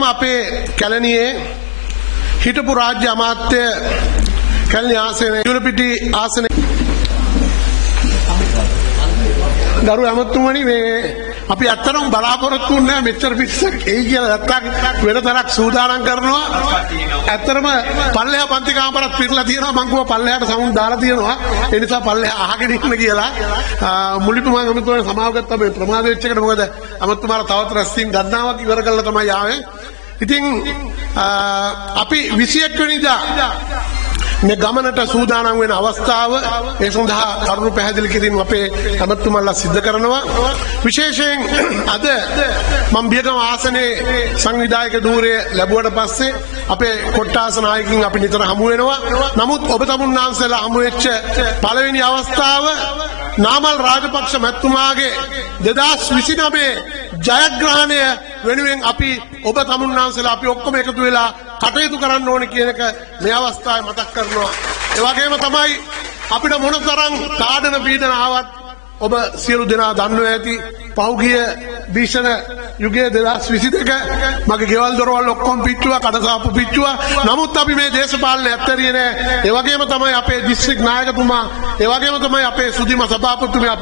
වගේම අපේ කැලණියේ හිටපු රාජ්‍ය අමාත්‍ය කැලණි ආසනයේ යුලපිටි ආසනයේ ගරු ඇමතුමනි මේ අපි අත්තරම බලාපොරොත්තු වෙන්නේ මෙච්චර පිස්සක් එයි කියලා නැත්තම් වෙනතරක් සූදානම් කරනවා. ඇත්තරම පල්ලෙහා පන්ති කාමරත් පිරලා තියෙනවා. මං කිව්වා පල්ලෙහාට සමුන් දාලා තියෙනවා. ඒ නිසා පල්ලෙහා අහගෙන ඉන්න කියලා මුලින්ම මම අමතුමාට සමාව ගත්තා මේ ප්‍රමාද වෙච්ච එකට. මොකද අමතුමාලා තවත් රැස්සින් ගන්නාවක් ඉවර කරලා තමයි ආවේ. ඉතින් අපි 21 වෙනිදා මේ ගමනට සූදානම් වෙන අවස්ථාව ඒ සඳහා කරුණු පැහැදිලි කිරීම අපේ අමතුමාලා සිද්ධ කරනවා. විශේෂයෙන් අද මම බියගම ආසනයේ සංවිධායක ධූරය ලැබුවට පස්සේ අපේ කොට්ටාස නායකින් අපි නිතර හමු වෙනවා. නමුත් ඔබ තමුන්නාන්සලා හමු වෙච්ච පළවෙනි අවස්ථාව නාමල් රාජපක්ෂ මැතිතුමාගේ 2029 ජයග්‍රහණය වෙනුවෙන් අපි ඔබ තමුන්නාන්සලා අපි ඔක්කොම එකතු වෙලා කටයුතු කරන්න ඕනේ කියන එක මේ අවස්ථාවේ මතක් කරනවා. ඒ වගේම තමයි අපිට මොනතරම් තාඩන පීඩන ආවත් ඔබ සියලු දෙනා දන්නවා ඇති පහුගිය භීෂණ යුගයේ 2022 මගේ ගෙවල් දොරවල් ඔක්කොම පිච්චුවා, කඩසාප්පු පිච්චුවා. නමුත් අපි මේ දේශපාලන ඇත්තරියේ නෑ. ඒ වගේම තමයි අපේ දිස්ත්‍රික් නායකතුමා, ඒ වගේම තමයි අපේ සුදිම සභාපතිතුමා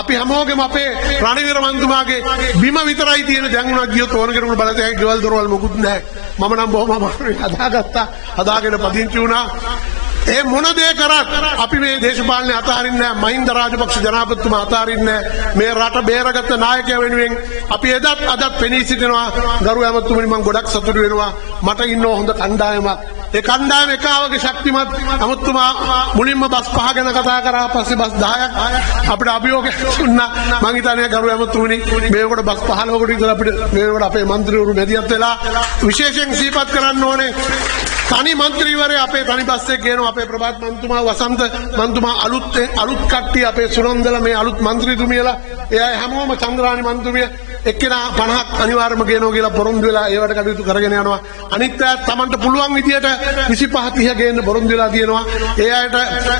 අපි හැමෝගෙම අපේ රණවීර මන්තුමාගේ බිම විතරයි තියෙන. දැන් උනා ගියොත් ඕන කෙනෙකුට බලතේ ගෙවල් දොරවල් මොකුත් නෑ. මම නම් බොහොම අමාරුවෙන් හදාගත්තා. හදාගෙන පදිංචි වුණා. ඒ මොන දේ කරත් අපි මේ දේශපාලනය අතහරින්නේ නැහැ. මහින්ද රාජපක්ෂ ජනාධිපතිතුමා අතහරින්නේ නැහැ. මේ රට බේරගත්ත නායකයා වෙනුවෙන් අපි අදත් පෙනී සිටිනවා. ගරු ඇමතුමනි මම ගොඩක් සතුටු වෙනවා. මට ඉන්න හොඳ කණ්ඩායමක්. ඒ කණ්ඩායම එකාවගේ ශක්තිමත් අමුතුමා මුලින්ම බස් 5 ගැන කතා කරා. පස්සේ බස් 10ක් අපිට අභියෝගයක් දුන්නා. මං හිතන්නේ ගරු ඇමතුමනි මේකට බස් 15කට විතර අපිට මේකට අපේ මන්ත්‍රීවරු මැදිහත් වෙලා විශේෂයෙන් සිහිපත් කරන්න ඕනේ. තනි මන්ත්‍රීවරයා අපේ තනි බස් එක ගේනවා. අපේ ප්‍රභාත් මන්තුමා, වසන්ත මන්තුමා, අලුත් කට්ටිය අපේ සුනන්දල මේ අලුත් මන්ත්‍රීතුමියලා ඒ අය හැමෝම චන්ද්‍රානි මන්තුමිය එක්කෙනා 50ක් අනිවාර්යයෙන්ම ගේනවා කියලා පොරොන්දු වෙලා ඒවට කටයුතු කරගෙන යනවා. අනිත් අය තමන්ට පුළුවන් විදියට 25 30 ගේන්න පොරොන්දු වෙලා තියෙනවා. ඒ අයට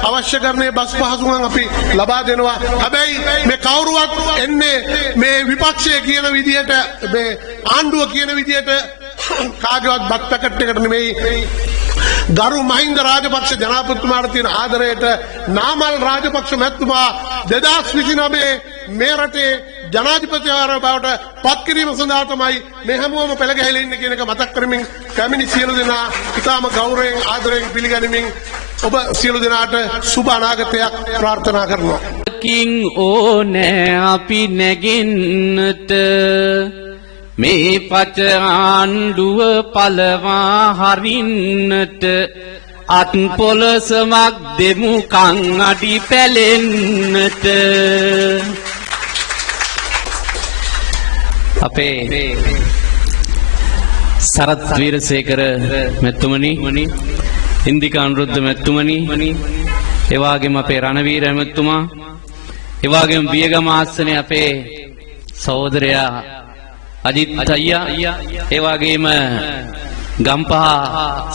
අවශ්‍ය කරන්නේ බස් පහසුකම් අපි ලබා දෙනවා. හැබැයි මේ කවුරුවත් එන්නේ මේ විපක්ෂයේ කියන විදියට මේ ආණ්ඩුව කියන විදියට කාගේවත් බත් පැකට් එකට නෙමෙයි. ගරු මහින්ද රාජපක්ෂ ජනාධිපතිතුමාට තියෙන ආදරයට නාමල් රාජපක්ෂ මැතිතුමා 2029 මේ රටේ ජනාධිපතිවරයා බවට පත් කිරීම සඳහා තමයි මේ හැමෝම පෙළ ගැහිලා ඉන්නේ කියන එක මතක් කරමින් කැමිනි සියලු දෙනා ඉතාම ගෞරවයෙන් ආදරයෙන් පිළිගනිමින් ඔබ සියලු දෙනාට සුබ අනාගතයක් ප්‍රාර්ථනා කරනවා. කිං ඕනෑ අපි නැගින්නට මේ පච ආණ්ඩුව පලවා හරින්නට අත් පොලසමක් දෙමු කන් අඩි පැලෙන්නට. අපේ සරත් වීරසේකර මැතිතුමනි, ඉන්දිකා අනුරුද්ධ මැතිතුමනි, ඒ වගේම අපේ රණවීර මැතිතුමා, ඒ වගේම බියගම ආසනයේ අපේ සහෝදරයා අජිත් අයියා, ඒ වගේම ගම්පහ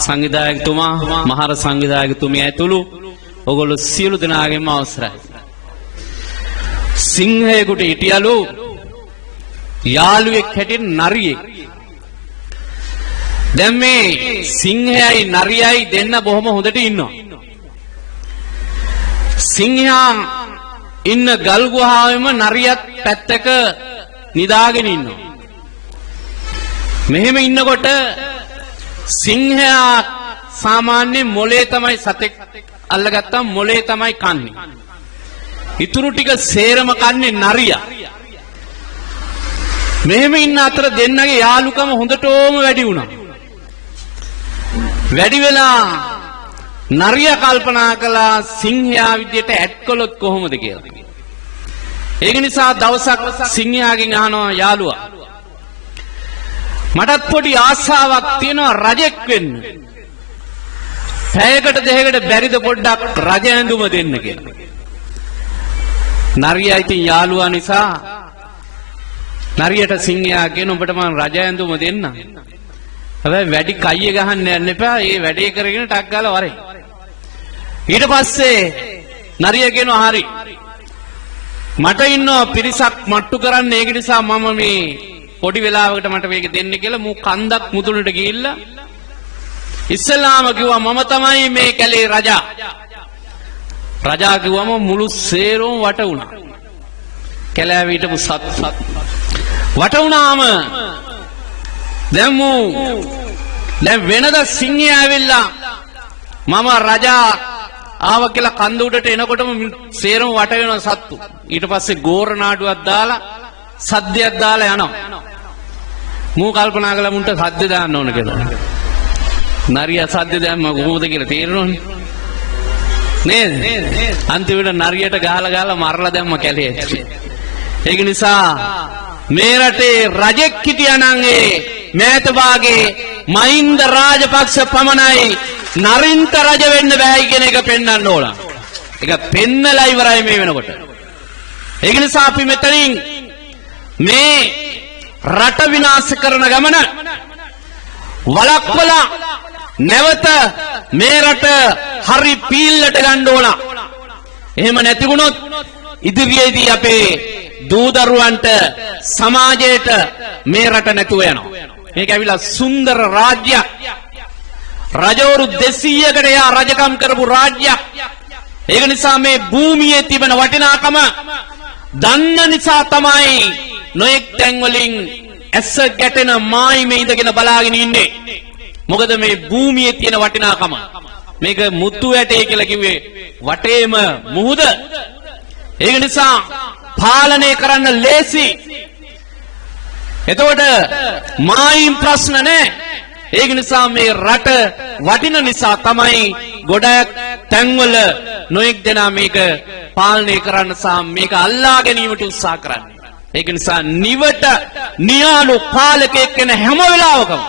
සංවිධායකතුමා, මහර සංවිධායකතුමිය ඇතුළු ඔයගොල්ලෝ සියලු දෙනාගේම අවසරයි. සිංහයෙකුට හිටියලු යාළුවෙක් හැටින් නරියෙක්. දැන් මේ සිංහයයි නරියයි දෙන්න බොහොම හොඳට ඉන්නවා. සිංහයා ඉන්න ගල් ගුහාවෙම නරියත් පැත්තක නිදාගෙන ඉන්නවා. මෙහෙම ඉන්නකොට සිංහයා සාමාන්‍ය මොලේ තමයි සතෙක් අල්ලගත්තම මොලේ තමයි කන්නේ. ඉතුරු ටික සේරම කන්නේ නරියා. මෙහෙම ඉන්න අතර දෙන්නගේ යාළුකම හොඳටම වැඩි වුණා. වැඩි වෙලා නරියා කල්පනා කළා සිංහයා විදියට ඇඩ් කළොත් කොහොමද කියලා. ඒක නිසා දවසක් සිංහයාගෙන් අහනවා යාළුවා මටත් පොඩි ආසාවක් තියෙනවා රජෙක් වෙන්න. පැයකට දෙකකට බැරිද පොඩ්ඩක් රජ ඇඳුම දෙන්න කියලා. නරියා ඉතින් යාළුවා නිසා නරියට සිංහයා කියන ඔබට මම රජ ඇඳුම දෙන්න. හැබැයි වැඩි කයිය ගහන්න යන්න එපා. ඒ වැඩේ කරගෙන ටක් ගාලා වරේ. ඊට පස්සේ නරිය කියනවා හරි. මට ඉන්නවා පිරිසක් මට්ටු කරන්න ඒක නිසා මම මේ පොඩි වෙලාවකට මට මේක දෙන්න කියලා මූ කන්දක් මුදුනට ගිහිල්ලා ඉස්සලාම කිව්වා මම තමයි මේ කැලේ රජා. රජා කිව්වම මුළු සේරම වට වුණා. කැලෑව හිටපු සත් වට වුණාම දැන් වෙනද සිංහයා ඇවිල්ලා මම රජා ආව කියලා කන්ද උඩට එනකොටම සේරම වට වෙනවා සත්තු. ඊට පස්සේ ගෝර නාඩුවක් දාලා සද්දයක් දාලා යනවා. මූ කල්පනා කළා මුන්ට සද්ද දාන්න ඕන කියලා. නරියා සද්ද දැම්ම කොහොමද කියලා තේරෙනවනේ. නේද? අන්තිමට නරියට ගහලා මරලා දැම්ම කැලේ. ඒක නිසා මේ රටේ රජෙක් හිටියානම් ඒ මෑත භාගයේ මහින්ද රාජපක්ෂ පමණයි නරින්ත රජ වෙන්න බෑ කියන එක පෙන්වන්න ඕන. ඒක පෙන්නලා ඉවරයි මේ වෙනකොට. ඒක නිසා අපි මෙතනින් මේ රට විනාශ කරන ගමන වළක්වලා නැවත මේ රට හරි පීල්ලට ගන්න ඕන. එහෙම නැති වුණොත් ඉදිරියේදී අපේ දූ දරුවන්ට සමාජයට මේ රට නැතුව යනවා. මේක ඇවිල්ලා සුන්දර රාජ්‍යයක්. රජවරු 200කට යා රජකම් කරපු රාජ්‍යයක්. ඒක නිසා මේ භූමියේ තිබෙන වටිනාකම දන්න නිසා තමයි නොඑක් තැන් වලින් ඇස ගැටෙන මායිමේ ඉඳගෙන බලාගෙන ඉන්නේ. මොකද මේ භූමියේ තියෙන වටිනාකම. මේක මුතු ඇටේ කියලා කිව්වේ වටේම මුහුද. ඒක නිසා පාලනය කරන්න ලේසි. එතකොට මායිම් ප්‍රශ්න නැහැ. ඒක නිසා මේ රට වටින නිසා තමයි ගොඩක් තැන්වල නොඑක් දෙනා මේක පාලනය කරන්න සහ මේක අල්ලා ගැනීමට උත්සාහ කරන්නේ. ඒක නිසා නිවට නියාලු පාලකයෙක් වෙන හැම වෙලාවකම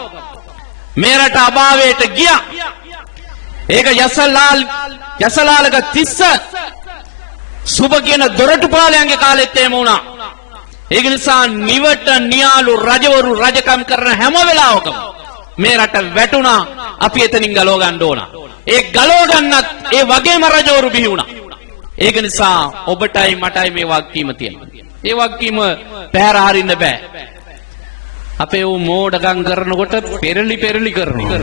මේ රට අභාවයට ගියා. ඒක යසලාලක තිස්ස සුබ කියන දොරටුපාලයන්ගේ කාලෙත් එහෙම වුණා. ඒක නිසා නිවට නියාලු රජවරු රජකම් කරන හැම වෙලාවකම මේ රට වැටුණා. අපි එතනින් ගලව ගන්න ඕන. ඒ ගලව ගන්නත් ඒ වගේම රජවරු බිහි වුණා. ඒක නිසා ඔබටයි මටයි මේ වගකීම තියෙනවා. ඒ වගකීම පැහැර හරින්න බෑ. අපේ උ මෝඩකම් කරනකොට පෙරලි කරනවා.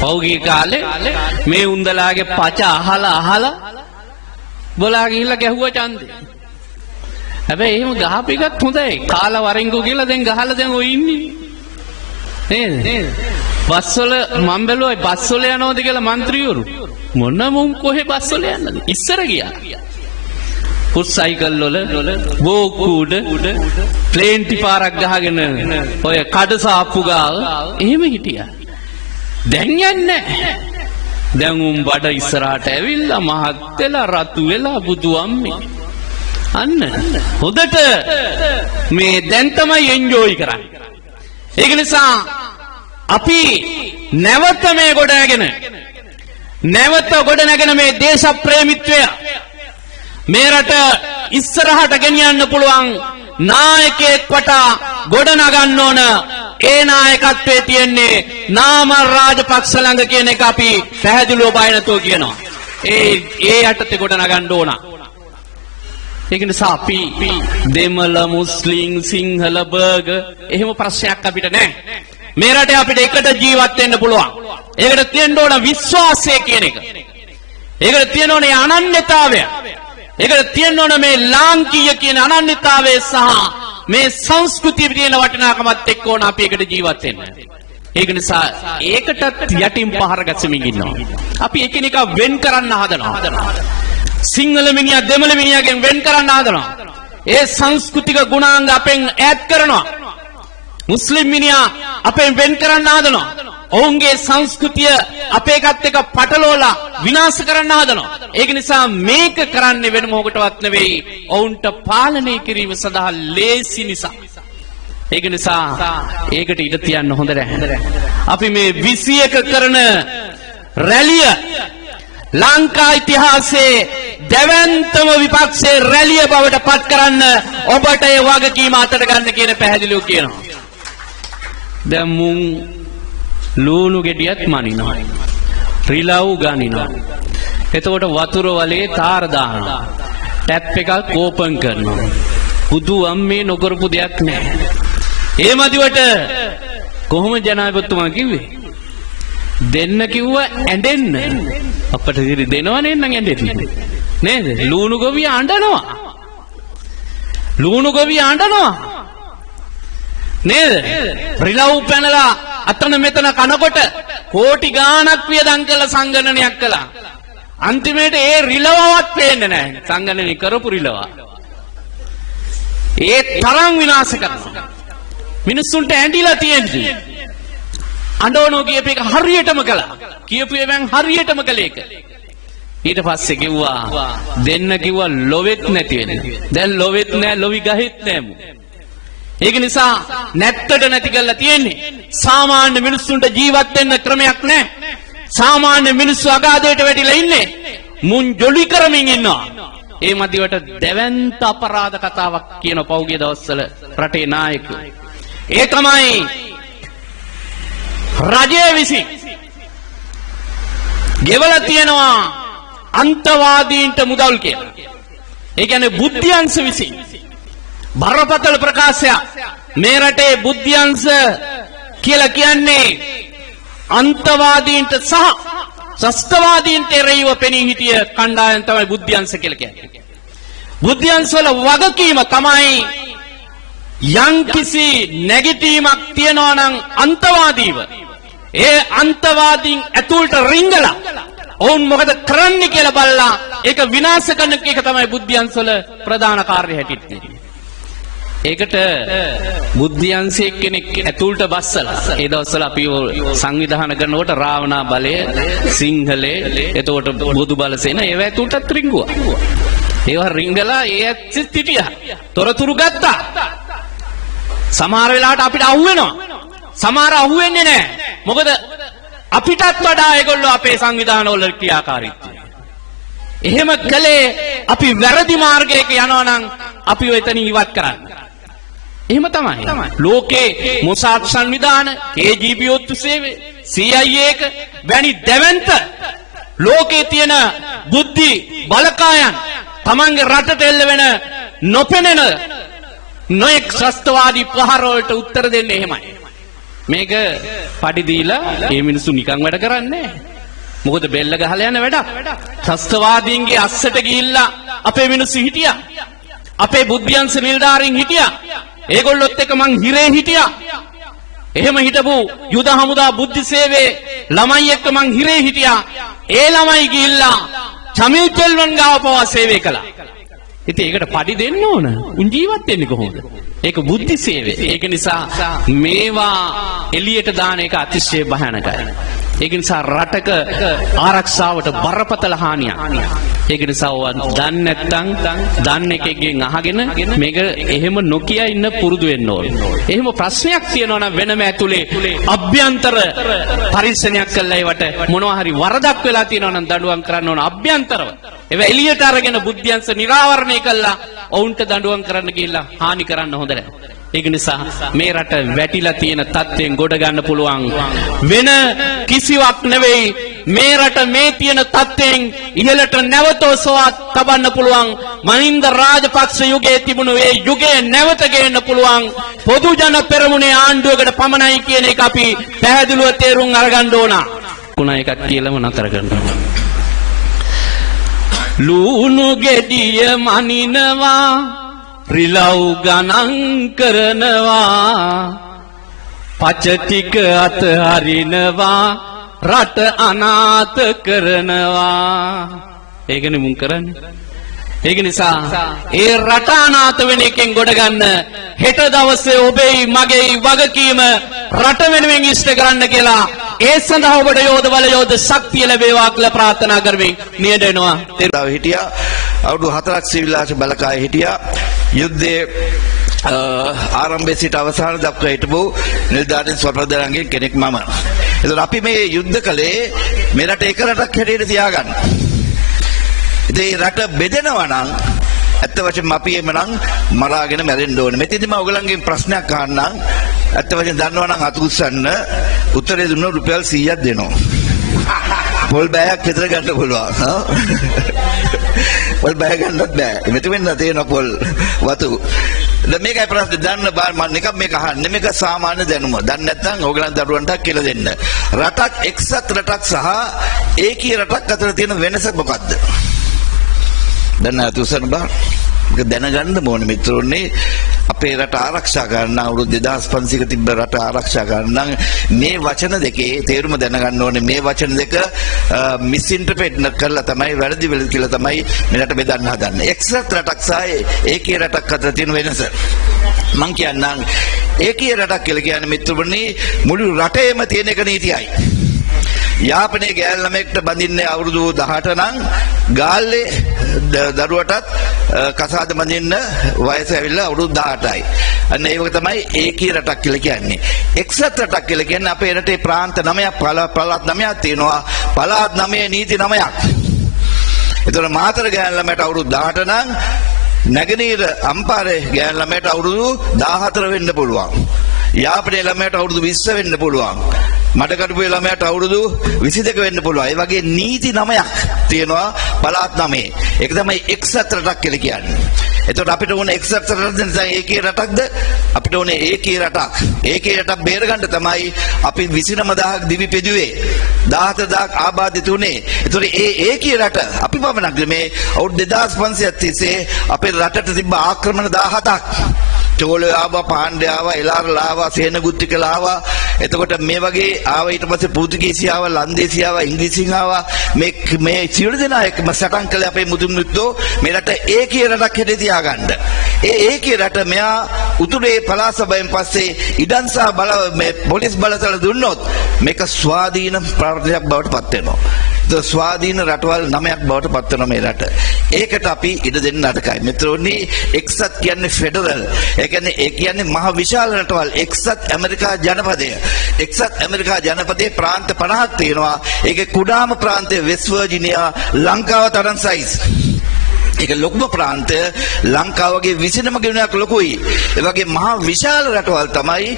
පෞගී කාලේ මේ උන්දලාගේ පච අහලා බලා ගිහිල්ලා ගැහුවා ඡන්දේ. හැබැයි එහෙම ගහපු එකත් හොඳයි. කාලා වරින්කෝ කියලා දැන් ගහලා දැන් ඔය ඉන්නේ. නේද? බස්වල මම බැලුවා බස්වල යනවද කියලා മന്ത്രിවරු. මොන මුන් කොහෙ බස්වල යන්නද? ඉස්සර ගියා. පුස් සයිකල් වල බෝකුඩ ප්ලේන් ටිපාරක් ගහගෙන ඔය කඩසාප්පු ගාව එහෙම හිටියා. දැන් යන්නේ දැන් උන් බඩ ඉස්සරහට ඇවිල්ලා මහත් වෙලා රතු වෙලා බුදු අම්මේ අන්න හොදට මේ දැන් තමයි එන්ජොයි කරන්නේ. ඒක නිසා අපි නැවත මේ ගොඩ නැගෙන මේ දේශ ප්‍රේමීත්වය මේ රට ඉස්සරහට ගෙනියන්න පුළුවන් නායකයෙක් වටා ගොඩ නගන්න ඕන. ඒ නායකත්වයේ තියෙන්නේ නාම රාජපක්ෂ ළඟ කියන එක අපි පැහැදිලිව බයනතෝ කියනවා. ඒ යටතේ ගොඩ නගන්න ඕන. ඒක නිසා අපි දෙමළ මුස්ලිම් සිංහල බර්ග එහෙම ප්‍රශ්නයක් අපිට නැහැ. මේ රටේ අපිට එකට ජීවත් වෙන්න පුළුවන්. ඒකට තියෙන්න ඕන විශ්වාසය කියන එක. ඒකට තියෙන්න ඕනේ අනන්‍යතාවය. ඒකට තියෙන්න ඕන මේ ලාංකීය කියන අනන්‍යතාවය සහ මේ සංස්කෘතිය තියෙන වටිනාකමත් එක්ක ඕන අපි එකට ජීවත් වෙන්න. ඒක නිසා ඒකටත් යටින් පහර ගැසෙමින් ඉන්නවා. අපි එකිනෙකා වෙන් කරන්න හදනවා. සිංහල මිනිහා දෙමළ මිනිහාගෙන් වෙන් කරන්න හදනවා. ඒ සංස්කෘතික ගුණාංග අපෙන් ඈත් කරනවා. මුස්ලිම් මිනිහා අපෙන් වෙන් කරන්න හදනවා. ඔවුන්ගේ සංස්කෘතිය අපේකත් එක්ක පටලවලා විනාශ කරන්න හදනවා. ඒක නිසා මේක කරන්නේ වෙන මොකටවත් නෙවෙයි. ඔවුන්ට පාලනය කිරීම සඳහා ලේසි නිසා. ඒක නිසා ඒකට ඉඩ තියන්න හොඳ නැහැ. අපි මේ 21 කරන රැළිය ලංකා ඉතිහාසයේ දැවැන්තම විපක්ෂයේ රැළිය බවට පත් කරන්න ඔබට ඒ වගකීම අතට ගන්න කියන පැහැදිලිව කියනවා. දැන් මුන් ලූණු ගෙඩියත් මනිනවා. රිලව් ගනිනවා. එතකොට වතුර වලේ තාර දානවා. ටැප් එකක් ඕපන් කරනවා. බුදු අම්මේ නොකරපු දෙයක් නැහැ. ඒ මදිවට කොහොම ජනාධිපතිතුමා කිව්වේ? දෙන්න කිව්වා ඇඬෙන්න. අපට දෙනවනේ නම් ඇඬෙන්න. නේද? ලුණු ගොවිය අඬනවා. ලුණු ගොවිය අඬනවා. නේද? රිලව් පැනලා අතන මෙතන කනකොට කෝටි ගාණක් වියදම් කළා සංගණනයක් කළා. අන්තිමේට ඒ රිලවවත් පේන්නේ නැහැ. සංගණනය කරපු රිලව. ඒ තරම් විනාශ කරනවා. මිනිස්සුන්ට ඇඬිලා තියෙන්නේ. අඬවනෝ කියප එක හරියටම කළා. කියපු ඒවෙන් හරියටම කළේක. ඊට පස්සේ කිව්වා දෙන්න කිව්වා ලොවෙත් නැති වෙන. දැන් ලොවෙත් නැහැ, ලොවි ගහෙත් නැහැ. ඒක නිසා නැත්තට නැති කරලා තියෙන්නේ. සාමාන්‍ය මිනිස්සුන්ට ජීවත් වෙන්න ක්‍රමයක් නැහැ. සාමාන්‍ය මිනිස්සු අගාධයට වැටිලා ඉන්නේ. මුන් ජොලි කරමින් ඉන්නවා. ඒ මදිවට දැවැන්ත අපරාධ කතාවක් කියන පෞගිය දවස්වල රටේ නායකයෝ. ඒ තමයි රජය විසින් ගෙවලා තියෙනවා අන්තවාදීන්ට මුදල් කියලා. ඒ කියන්නේ බුද්ධ්‍යංශ විසින් බරපතල ප්‍රකාශයක්. මේ රටේ බුද්ධ්‍යංශ කියලා කියන්නේ අන්තවාදීන්ට සහ ශස්ත්‍රවාදීන්ට එරෙහිව පෙනී හිටිය කණ්ඩායම් තමයි බුද්ධ්‍යංශ කියලා කියන්නේ. බුද්ධ්‍යංශ වල වගකීම තමයි යම්කිසි නැගිටීමක් තියනවා නම් අන්තවාදීව ඒ අන්තවාදීන් ඇතුළට රිංගලා ඔවුන් මොකද කරන්නේ කියලා බලලා ඒක විනාශ කරන එක තමයි බුද්ධ්‍යංශ වල ප්‍රධාන කාර්යය හැටියට. ඒකට බුද්ධ්‍යංශයේ කෙනෙක් ඇතුළට බස්සලා ඒ දවස්වල අපි සංවිධානය කරනකොට රාවණා බලය සිංහලේ එතකොට බුදු බලසේන ඒව ඇතුළටත් රිංගුවා. ඒවා රිංගලා ඒ ඇත්තෙත් හිටියා. තොරතුරු ගත්තා. සමහර වෙලාවට අපිට අහුවෙනවා. සමහර අහුවෙන්නේ නැහැ. මොකද අපිටත් වඩා ඒගොල්ලෝ අපේ සංවිධානවල ක්‍රියාකාරීත්වය. එහෙම කළේ අපි වැරදි මාර්ගයක යනවා නම් අපි එතන ඉවත් කරන්න. එහෙම තමයි. ලෝකේ මොසාද් සංවිධාන, KGB ඔත්තු සේවය, CIA එක වැනි දැවැන්ත ලෝකේ තියෙන බුද්ධි බලකායන් තමන්ගේ රටට එල්ල වෙන නොපෙනෙන නොඑක් ශස්ත්‍රවාදී ප්‍රහාර වලට උත්තර දෙන්නේ එහෙමයි. මේක පඩි දීලා මේ මිනිස්සු නිකන් වැඩ කරන්නේ නැහැ. මොකද බෙල්ල ගහලා යන වැඩක්. ශස්ත්‍රවාදීන්ගේ අස්සට ගිහිල්ලා අපේ මිනිස්සු හිටියා. අපේ බුද්ධ්‍යංශ නිලධාරීන් හිටියා. ඒගොල්ලොත් එක්ක මං හිරේ හිටියා. එහෙම හිටපු යුද හමුදා බුද්ධ සේවයේ ළමයි එක්ක මං හිරේ හිටියා. ඒ ළමයි ගිහිල්ලා චමිල් චෙල්වන් ගාව පවා සේවය කළා. ඉතින් ඒකට පඩි දෙන්න ඕන. උන් ජීවත් වෙන්නේ කොහොමද? ඒක බුද්ධ සේවය. ඒක නිසා මේවා එළියට දාන එක අතිශය භයානකයි. ඒක නිසා රටක ආරක්ෂාවට බරපතල හානියක්. ඒක නිසා ඔයා දන්නේ නැත්නම් දන්න එකෙක්ගෙන් අහගෙන මේක එහෙම නොකිය ඉන්න පුරුදු වෙන්න ඕනේ. එහෙම ප්‍රශ්නයක් තියෙනවා නම් වෙනම ඇතුලේ අභ්‍යන්තර පරීක්ෂණයක් කළා ඒවට මොනවා හරි වරදක් වෙලා තියෙනවා නම් දඬුවම් කරන්න ඕන අභ්‍යන්තරව. ඒවා එළියට අරගෙන බුද්ධ්‍යංශ නිරාවරණය කළා ඔවුන්ට දඬුවම් කරන්න ගිහිල්ලා හානි කරන්න හොඳ නැහැ. ඒක නිසා මේ රට වැටිලා තියෙන තත්ත්වෙන් ගොඩ ගන්න පුළුවන් වෙන කිසිවක් නෙවෙයි. මේ රට මේ තියෙන තත්ත්වෙන් ඉහළට නැවත ඔසවා තබන්න පුළුවන් මහින්ද රාජපක්ෂ යුගයේ තිබුණු ඒ යුගය නැවත ගේන්න පුළුවන් පොදු ජන පෙරමුණේ ආණ්ඩුවකට පමණයි කියන එක අපි පැහැදිලිව තේරුම් අරගන්න ඕන. කුණ එකක් කියලාම නතර කරනවා. ලුණු ගෙඩිය මනිනවා රිලව් ගණන් කරනවා පච ටික අතහරිනවා රට අනාථ කරනවා. ඒකනේ මුන් කරන්නේ. ඒක නිසා ඒ රට අනාථ වෙන එකෙන් ගොඩ ගන්න හෙට දවසේ ඔබේ මගේ වගකීම රට වෙනුවෙන් ඉෂ්ට කරන්න කියලා ඒ සඳහා ඔබට යෝධ බල යෝධ ශක්තිය ලැබේවා කියලා ප්‍රාර්ථනා කරමින් නියද වෙනවා. තේරුම් හිටියා අවුරුදු 4ක් සිවිල් ආශ බලකායේ හිටියා. යුද්ධයේ ආරම්භයේ සිට අවසාන දක්වා හිටපු නිලධාරීන් ස්වප්‍රධානයන්ගෙන් කෙනෙක් මම. ඒතකොට අපි මේ යුද්ධ කලේ මේ රට එක රටක් හැටියට තියාගන්න. ඉතින් රට බෙදෙනවා නම් ඇත්ත වශයෙන්ම අපි එමනම් මරාගෙන මැරෙන්න ඕනේ. මෙතෙන්දී මම ඔයගලන්ගෙන් ප්‍රශ්නයක් අහන්නම්. ඇත්ත වශයෙන් දන්නවා නම් අත උස්සන්න උත්තරේ දුන්නොත් රුපියල් 100ක් දෙනවා. පොල් බෑගයක් විතර ගන්න පුළුවන්. පොල් බෑග ගන්නත් බෑ. මෙතෙන් තියෙන පොල් වතු දැන් මේකයි ප්‍රශ්නේ දන්න බා මම නිකන් මේක අහන්නේ මේක සාමාන්‍ය දැනුම. දන්නේ නැත්නම් ඕගලන් දරුවන්ට කියලා දෙන්න. රටක් එක්සත් රටක් සහ ඒකීය රටක් අතර තියෙන වෙනස මොකක්ද? දැන් අතුසන බා දැනගන්න ඕනේ මිත්‍රෝනේ අපේ රට ආරක්ෂා ගන්න අවුරුදු 2500ක තිබ්බ රට ආරක්ෂා ගන්න මේ වචන දෙකේ තේරුම දැනගන්න ඕනේ මේ වචන දෙක මිස්ඉන්ටර්ප්‍රෙට් කරලා තමයි වැරදි වෙලද කියලා තමයි මේ රට බෙදන්න හදන්නේ එක්සත් රටක් සහ ඒකීය රටක් අතර තියෙන වෙනස මං කියන්නම් ඒකීය රටක් කියලා කියන්නේ මිත්‍රෝනේ මුළු රටේම තියෙන එක නීතියයි යාපනයේ ගෑල් ළමෙක්ට බඳින්නේ අවුරුදු 18 නම් ගාල්ලේ දරුවටත් කසාද බඳින්න වයස ඇවිල්ලා අවුරුදු 18යි. අන්න ඒක තමයි ඒකීය රටක් කියලා කියන්නේ. එක්සත් රටක් කියලා කියන්නේ අපේ රටේ ප්‍රාන්ත 9ක් පළාත් 9ක් තියෙනවා. පළාත් 9 නීති 9ක්. ඒතර මාතර ගෑල් ළමයට අවුරුදු 18 නම් නැගෙනහිර අම්පාරේ ගෑල් ළමයට අවුරුදු 14 වෙන්න පුළුවන්. යාපනයේ ළමයට අවුරුදු 20 වෙන්න පුළුවන්. මඩකටුවේ ළමයට අවුරුදු 22 වෙන්න පුළුවන්. ඒ වගේ නීති 9ක් තියෙනවා පළාත් 9. ඒක තමයි එක්සත් රටක් කියලා කියන්නේ. එතකොට අපිට ඕන එක්සත් රටක්ද නැත්නම් ඒකීය රටක්ද? අපිට ඕනේ ඒකීය රටක්. ඒකීය රටක් බේරගන්න තමයි අපි 29000ක් දිවි පෙදුවේ. 14000ක් ආබාධිත උනේ. එතකොට ඒ ඒකීය රට අපි පමණක් මේ අවුරුදු 2500ක් තිස්සේ අපේ රටට තිබ්බ ආක්‍රමණ 17ක්. චෝලේ ආවා, පාණ්ඩේ ආවා, එලාරලා ආවා, සේනගුත්තිකලා ආවා. එතකොට මේ වගේ ආවා ඊට පස්සේ පෘතුගීසි ආවා, ලන්දේසි ආවා, ඉංග්‍රීසින් ආවා. මේ සියලු දෙනා එක්කම සටන් කළේ අපේ මුතුන් මිත්තෝ මේ රට ඒකීය රටක් හැටියට තියාගන්න. ඒ ඒකීය රට මෙයා උතුරේ පළාත් සභාවෙන් පස්සේ ඉඩම් සහ මේ පොලිස් බලතල දුන්නොත් මේක ස්වාධීන ප්‍රාන්තයක් බවට පත් වෙනවා. ස්වාධීන රටවල් 9ක් බවට පත් වෙනවා මේ රට. ඒකට අපි ඉඩ දෙන්න නරකයි. මිත්‍රෝනි එක්සත් කියන්නේ ෆෙඩරල්. ඒ කියන්නේ මහ විශාල රටවල් එක්සත් ඇමරිකා ජනපදය. එක්සත් ඇමරිකා ජනපදයේ ප්‍රාන්ත 50ක් තියෙනවා. ඒකේ කුඩාම ප්‍රාන්තය වෙස්ට් වර්ජිනියා ලංකාව තරම් සයිස්. ඒක ලොකුම ප්‍රාන්තය ලංකාව වගේ 29 ගුණයක් ලොකුයි. ඒ වගේ මහා විශාල රටවල් තමයි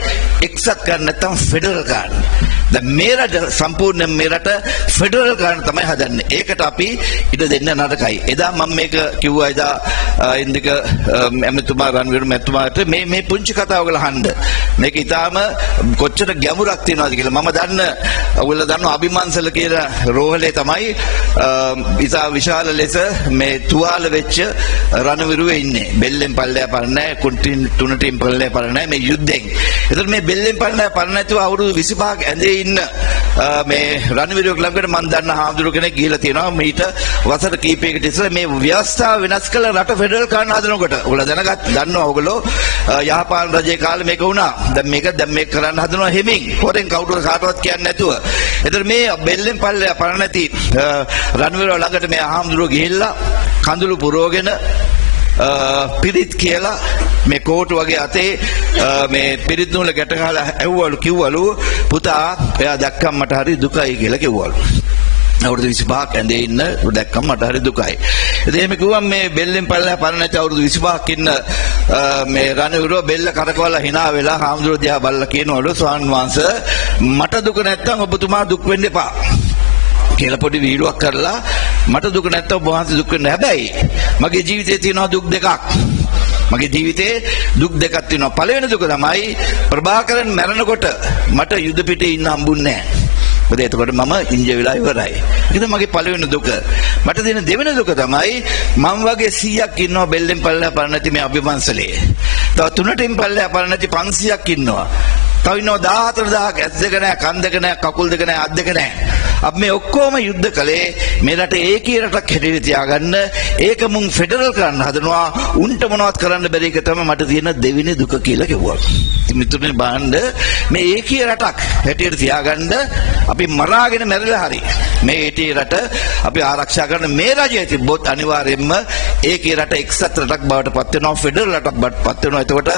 එක්සත් කරන්නේ නැත්නම් ෆෙඩරල් කරන්නේ. දැන් මේ රට සම්පූර්ණයෙන් මේ රට ෆෙඩරල් කරන්න තමයි හදන්නේ. ඒකට අපි ඉඩ දෙන්න නරකයි. එදා මම මේක කිව්වා එදා ඉන්දික එමෙතුමා රන්වීර මෙතුමාට මේ පුංචි කතාව ඔයගොල්ලෝ අහන්න. මේක ඊටාම කොච්චර ගැඹුරක් තියෙනවද කියලා. මම දන්න ඔයගොල්ලෝ දන්න අභිමන්සල කියන රෝහලේ තමයි ඉතා විශාල ලෙස මේ තුවාල වෙච්ච රණවිරුවේ ඉන්නේ. බෙල්ලෙන් පල්ලෙය පරණ නැහැ, කුටින් තුනටින් පල්ලෙය පරණ නැහැ මේ යුද්ධෙන්. ඒතර මේ බෙල්ලෙන් පල්ලෙය පරණ නැතුව අවුරුදු 25ක් ඇඳේ ඉන්න මේ රණවිරුවෙක් ළඟට මම දන්න හාමුදුරු කෙනෙක් ගිහිලා තියෙනවා. මීට වසර කිහිපයකට ඉස්සෙල්ලා මේ ව්‍යවස්ථාව වෙනස් කළ රට ෆෙඩරල් කරන්න හදනකොට ඔයගොල්ලෝ දන්නවා ඔයගොල්ලෝ යහපාල රජයේ කාලේ මේක වුණා. දැන් මේක කරන්න හදනවා හිමින්. හොරෙන් කවුරුත් කාටවත් කියන්නේ නැතුව. ඒතර මේ බෙල්ලෙන් පල්ලෙය පරණ නැති රණවිරුව ළඟට මේ හාමුදුරුව ගිහිල්ලා කඳුළු පුරවගෙන පිරිත් කියලා මේ කෝටු වගේ අතේ මේ පිරිත් නූල ගැට ගහලා ඇව්වලු කිව්වලු පුතා එයා දැක්කම මට හරි දුකයි කියලා කිව්වලු. අවුරුදු 25ක් ඇඳේ ඉන්න දැක්කම මට හරි දුකයි. ඉතින් එහෙම කිව්වම මේ බෙල්ලෙන් පල්ලෙහා පරණ නැති අවුරුදු 25ක් ඉන්න මේ රණවිරුව බෙල්ල කරකවලා hina වෙලා හාමුදුරුවෝ දිහා බලලා කියනවලු ස්වාමීන් වහන්සේ මට දුක නැත්තම් ඔබතුමා දුක් වෙන්න එපා. කියලා පොඩි වීඩියෝක් කරලා මට දුක නැත්තම් ඔබ වහන්සේ දුක් වෙන්න. හැබැයි මගේ ජීවිතේ තියෙනවා දුක් දෙකක්. මගේ ජීවිතේ දුක් දෙකක් තියෙනවා. පළවෙනි දුක තමයි ප්‍රභාකරන් මැරෙනකොට මට යුද පිටේ ඉන්න හම්බුන්නේ නැහැ. මොකද එතකොට මම ඉන්ජිය වෙලා ඉවරයි. ඒක මගේ පළවෙනි දුක. මට තියෙන දෙවෙනි දුක තමයි මම වගේ 100ක් ඉන්නවා බෙල්ලෙන් පල්ලෙහා පරණ නැති මේ අභිමන්සලේ. තව තුනටින් පල්ලෙහා පරණ නැති 500ක් ඉන්නවා. තව ඉන්නවා 14000ක් ඇස් දෙක නැහැ, කන් දෙක නැහැ, කකුල් දෙක නැහැ, අත් දෙක නැහැ. අපි මේ ඔක්කොම යුද්ධ කළේ මේ රට ඒකීය රටක් හැටියට තියාගන්න. ඒක මුන් ෆෙඩරල් කරන්න හදනවා. උන්ට මොනවත් කරන්න බැරි එක තමයි මට තියෙන දෙවෙනි දුක කියලා කිව්වා. මිතුරුනේ බාන්න මේ ඒකීය රටක් හැටියට තියාගන්න අපි මරාගෙන මැරිලා හරි මේ ඒකීය රට අපි ආරක්ෂා කරන මේ රජය තිබ්බොත් අනිවාර්යයෙන්ම ඒකීය රට එක්සත් රටක් බවට පත් වෙනවා, ෆෙඩරල් රටක් බවට පත් වෙනවා. එතකොට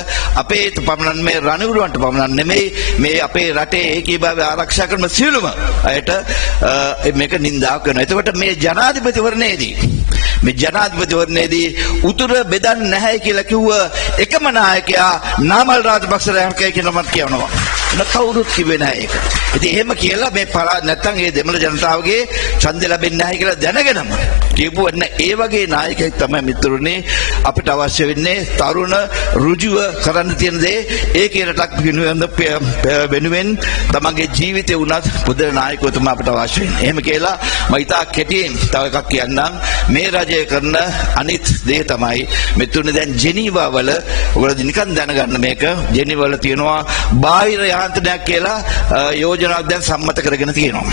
අපේ පමණක් මේ රණවිරුවන්ට පමණක් නෙමෙයි මේ අපේ රටේ ඒකීයභාවය ආරක්ෂා කරන සියලුම අයට මේක නින්දාවක් වෙනවා. එතකොට මේ ජනාධිපතිවරණයේදී උතුර බෙදන්නේ නැහැ කියලා කිව්ව එකම නායකයා නාමල් රාජපක්ෂ රාජකය කියලා මම කියනවා. කවුරුත් කිව්වේ නැහැ ඒක. ඉතින් එහෙම කියලා මේ නැත්තම් ඒ දෙමළ ජනතාවගේ ඡන්දය ලැබෙන්නේ නැහැ කියලා දැනගෙනම කියපුවන්න ඒ වගේ නායකයෙක් තමයි මිතුරුනේ අපිට අවශ්‍ය වෙන්නේ. තරුණ ඍජුව කරන්න තියෙන දේ ඒකේ රටක් වෙනුවෙන් තමන්ගේ ජීවිතේ උනත් පුදුර නායකවතුම අපිට අවශ්‍ය වෙන්නේ. එහෙම කියලා මම ඉතා කෙටියෙන් තව එකක් කියන්නම්. මේ රජය කරන අනිත් දේ තමයි මිතුරුනේ දැන් ජෙනීවා වල ඔයගොල්ලෝ නිකන් දැනගන්න මේක ජෙනීවා වල තියෙනවා බාහිර යාන්ත්‍රණයක් කියලා යෝජනාවක් දැන් සම්මත කරගෙන තියෙනවා.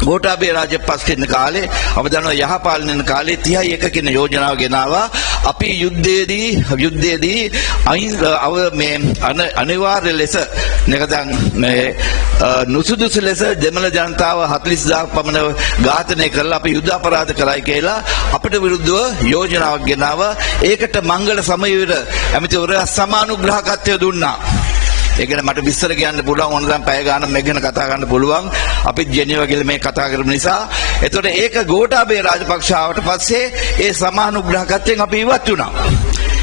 ගෝඨාභය රාජපක්ෂ ඉන්න කාලේ අප දන්නවා යහපාලන ඉන්න කාලේ 31 කියන යෝජනාව ගෙනාවා. අපි යුද්ධයේදී මේ අනිවාර්ය ලෙස නැගදන් මේ නුසුදුසු ලෙස දෙමළ ජනතාව 40000ක් පමණ ඝාතනය කරලා අපි යුද්ධ අපරාධ කරයි කියලා අපිට විරුද්ධව යෝජනාවක් ගෙනාවා. ඒකට මංගල සමයවර ඇමතිවරයා සමානුග්‍රහකත්වය දුන්නා. ඒක මට විස්තර කියන්න පුළුවන් ඕනනම් පැය ගානක් මේක ගැන කතා කරන්න පුළුවන්. අපි ජෙනීවා ගිහලා මේ කතා කරපු නිසා. එතකොට ඒක ගෝඨාභය රාජපක්ෂ ආවට පස්සේ ඒ සමානුග්‍රහකත්වයෙන් අපි ඉවත් වුණා.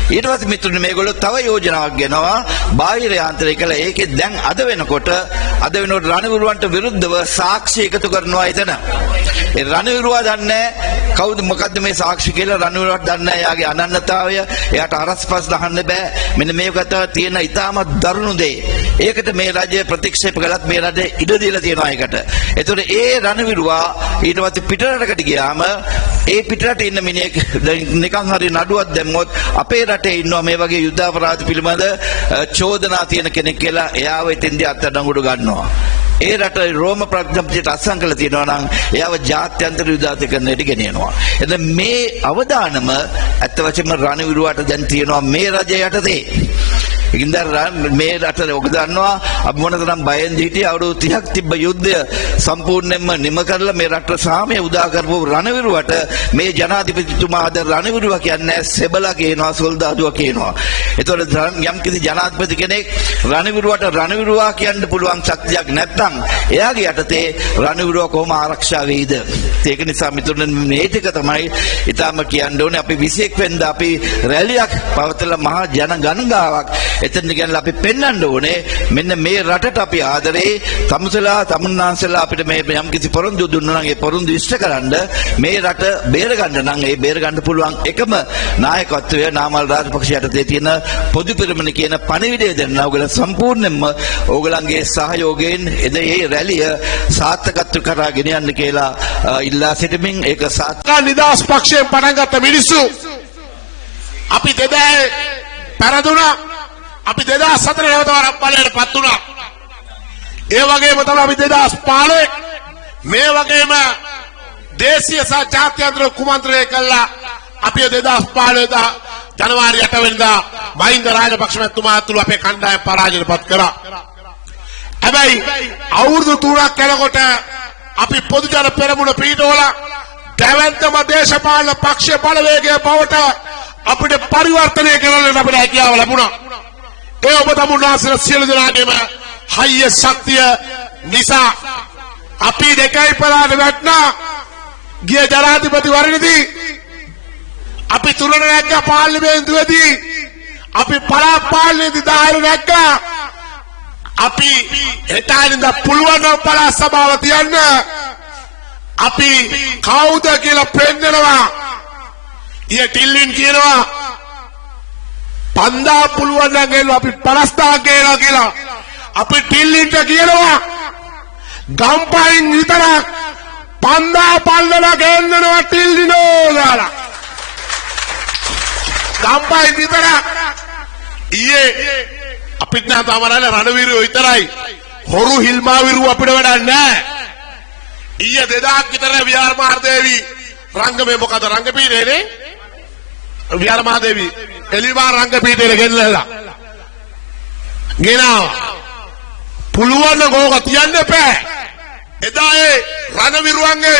ඊට පස්සේ මිතුරුනි මේගොල්ලෝ තව යෝජනාවක් ගෙනවා බාහිර යාන්ත්‍රය කියලා. ඒකේ දැන් අද වෙනකොට රණවිරුවන්ට විරුද්ධව සාක්ෂි එකතු කරනවා එතන. ඒ රණවිරුවා දන්නේ කවුද මොකද්ද මේ සාක්ෂි කියලා රණවිරුවට දන්නේ එයාගේ අනන්‍යතාවය. එයාට අරස්පස් දාන්න බෑ. මෙන්න මේකට තියෙන ඉතාමත් දරුණු දේ. ඒකට මේ රජය ප්‍රතික්ෂේප කළත් මේ රජය ඉඩ දීලා තියෙනවා ඒකට. ඒතකොට ඒ රණවිරුවා ඊට පස්සේ පිටරටකට ගියාම ඒ පිටරට ඉන්න මිනිහෙක් නිකන් හරි නඩුවක් දැම්මොත් අපේ රටේ ඉන්නවා මේ වගේ යුද්ධ අපරාධ පිළිබඳ චෝදනා තියෙන කෙනෙක් කියලා එයාව එතෙන්දී අත්අඩංගුවට ගන්නවා. ඒ රට රෝම ප්‍රඥප්තියට අත්සන් කරලා තියෙනවා නම් එයාව ජාත්‍යන්තර යුද්ධාති කරන්නට ගෙනියනවා. එතන මේ අවදානම ඇත්ත වශයෙන්ම රණවිරුවාට දැන් තියෙනවා මේ රජය යටතේ. ඉතින් මේ රටේ ඔක දන්නවා අපි මොනතරම් බයෙන් හිටියේ අවුරුදු 30ක් තිබ්බ යුද්ධය සම්පූර්ණයෙන්ම නිම කරලා මේ රට සාමය උදා කරපු රණවිරුවට මේ ජනාධිපතිතුමා අද රණවිරුවා කියන්නේ සෙබලා කියනවා සොල්දාදුවා කියනවා. ඒතකොට යම් කිසි ජනාධිපති කෙනෙක් රණවිරුවට රණවිරුවා කියන්න පුළුවන් ශක්තියක් නැත්නම් එයාගේ යටතේ රණවිරුවා කොහොම ආරක්ෂා වෙයිද? ඒක නිසා මිතුරුනි මේ ටික තමයි ඊටම කියන්න ඕනේ. අපි 21 වෙනිදා අපි රැලියක් පවත්වලා මහා ජන ගණනාවක් එතන ගියලා අපි පෙන්වන්න ඕනේ මෙන්න මේ රටට අපි ආදරේ තමුන්නාන්සලා අපිට මේ යම් කිසි පොරොන්දු දුන්නා නම් ඒ පොරොන්දු ඉෂ්ටකරන්න මේ රට බේරගන්න නම් ඒ බේරගන්න පුළුවන් එකම නායකත්වය නාමල් රාජපක්ෂ යටතේ තියෙන පොදු පෙරමුණ කියන පණිවිඩය දෙන්න ඕගොල්ලෝ සම්පූර්ණයෙන්ම ඕගොල්ලන්ගේ සහයෝගයෙන් ඒ රැලිය සාර්ථකත්ව කරා ගෙන යන්න කියලා ඉල්ලා සිටමින් ඒක නිදහස් පක්ෂයෙන් පටන් ගත්ත මිනිස්සු අපි දෙදා පෙරදුනා. අපි 2004 නැවත වරක් බලයට පත් වුණා. ඒ වගේම තමයි අපි 2005 මේ වගේම දේශීය සහ ජාත්‍යන්තර කුමන්ත්‍රණය කළා. අපි 2015 ජනවාරි 8 වෙනිදා මහින්ද රාජපක්ෂ මහත්මයා ඇතුළු අපේ කණ්ඩායම පරාජයටපත් කරා. හැබැයි අවුරුදු 3ක් යනකොට අපි පොදු ජන පෙරමුණ පිටවලා දැවැන්තම දේශපාලන පක්ෂ බලවේගය බවට අපිට පරිවර්තනය කරන්න අපිට හැකියාව ලැබුණා. ඒ ඔබ තමුන්නාන්සලා සියලු දෙනාගේම හයිය ශක්තිය නිසා අපි දෙකයි පලාට වැටුණා. ගිය ජනාධිපති වරණදී අපි තුනට නැග්ගා පාර්ලිමේන්තුවේදී. අපි පළාත් පාලනයේදී 10 නැග්ගා. අපි එතනින්ද පුළුවන් නම් පළාත් සභාව තියන්න අපි කවුද කියලා පෙන්නනවා. ඊය ටිල්ලින් කියනවා පන්දා පුළුවන් නම් එළු අපි 50,000 ගේනවා කියලා. අපි ටිල්ලින්ට කියනවා ගම්පයින් විතරක් පන්දා පල්ලලා ගේන්නනවා ටිල්ලිනෝ දාලා. ගම්පයින් විතරක් ඊයේ අපිට නම් තමරල රණවීරයෝ විතරයි. හොරු හිල්මා විරු අපිට වැඩක් නැහැ. ඊයේ 2000ක් විතර විහාර මහදේවි රංගමේ මොකද රංගපීඨේනේ විහාර මහදේවි එලිමා රංගපීඨේ ගෙනල්ලා ගෙනාවා. පුළුවන් නම් ඕක තියන්න එපා. එදා ඒ රණවිරුවන්ගේ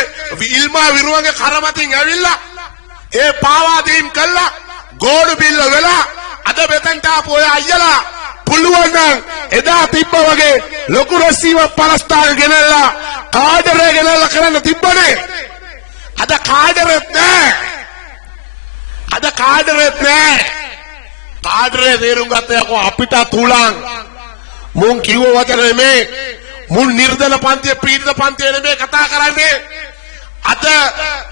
ඉල්මා විරුවන්ගේ කරමතින් ඇවිල්ලා ඒ පාවා දීම් කළා ගෝඩ බිල්ල වෙලා අද මෙතෙන්ට ආපු ඔය අයියලා පුළුවන් නම් එදා තිබ්බ වගේ ලොකු රැස්වීම පරස්තාර ගෙනල්ලා කාඩරේ ගෙනල්ලා කරන්න තිබ්බනේ. අද කාඩරෙත් නැහැ. අද කාඩරෙත් නැහැ. කාඩරේ තේරුම් ගත්තේ අපිට තුලං මුන් කිව්ව වචන නෙමේ මුන් නිර්දල පන්තිය පීඩිත පන්තිය නෙමේ කතා කරන්නේ අද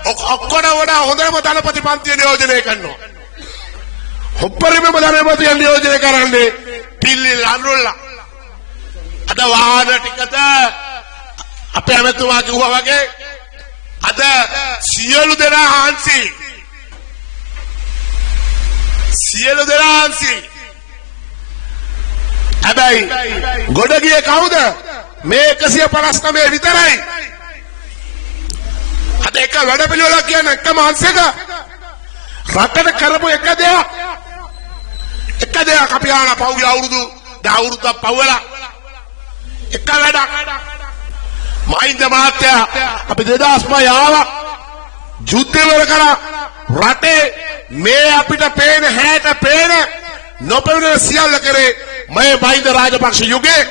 ඔක්කොම වඩා හොඳම දලපති පන්තිය නියෝජනය කරනවා උපරිම දලපති නියෝජනය කරන්නේ පිල්ලි ලන්රුල්ලා අද වාහන ටිකට අපේ ඇමතුමා කිව්වා වගේ අද සියලු දෙනා හාන්සි හැබැයි ගොඩ ගියේ කවුද මේ 159 විතරයි අද එක වැඩ පිළිවෙලක් කියන එකම අංශයක රටට කරපු එක දෙයක් අපි ආන පෞගේ අවුරුදු 10 අවුරුද්දක් පවලා එක වැඩක් මහින්ද මහත්තයා අපි 2005 ආවා යුද්ධවල කරා රටේ මේ අපිට පේන හැට පේන නොපෙනෙන සියල්ල කරේ මේ මහින්ද රාජපක්ෂ යුගයේ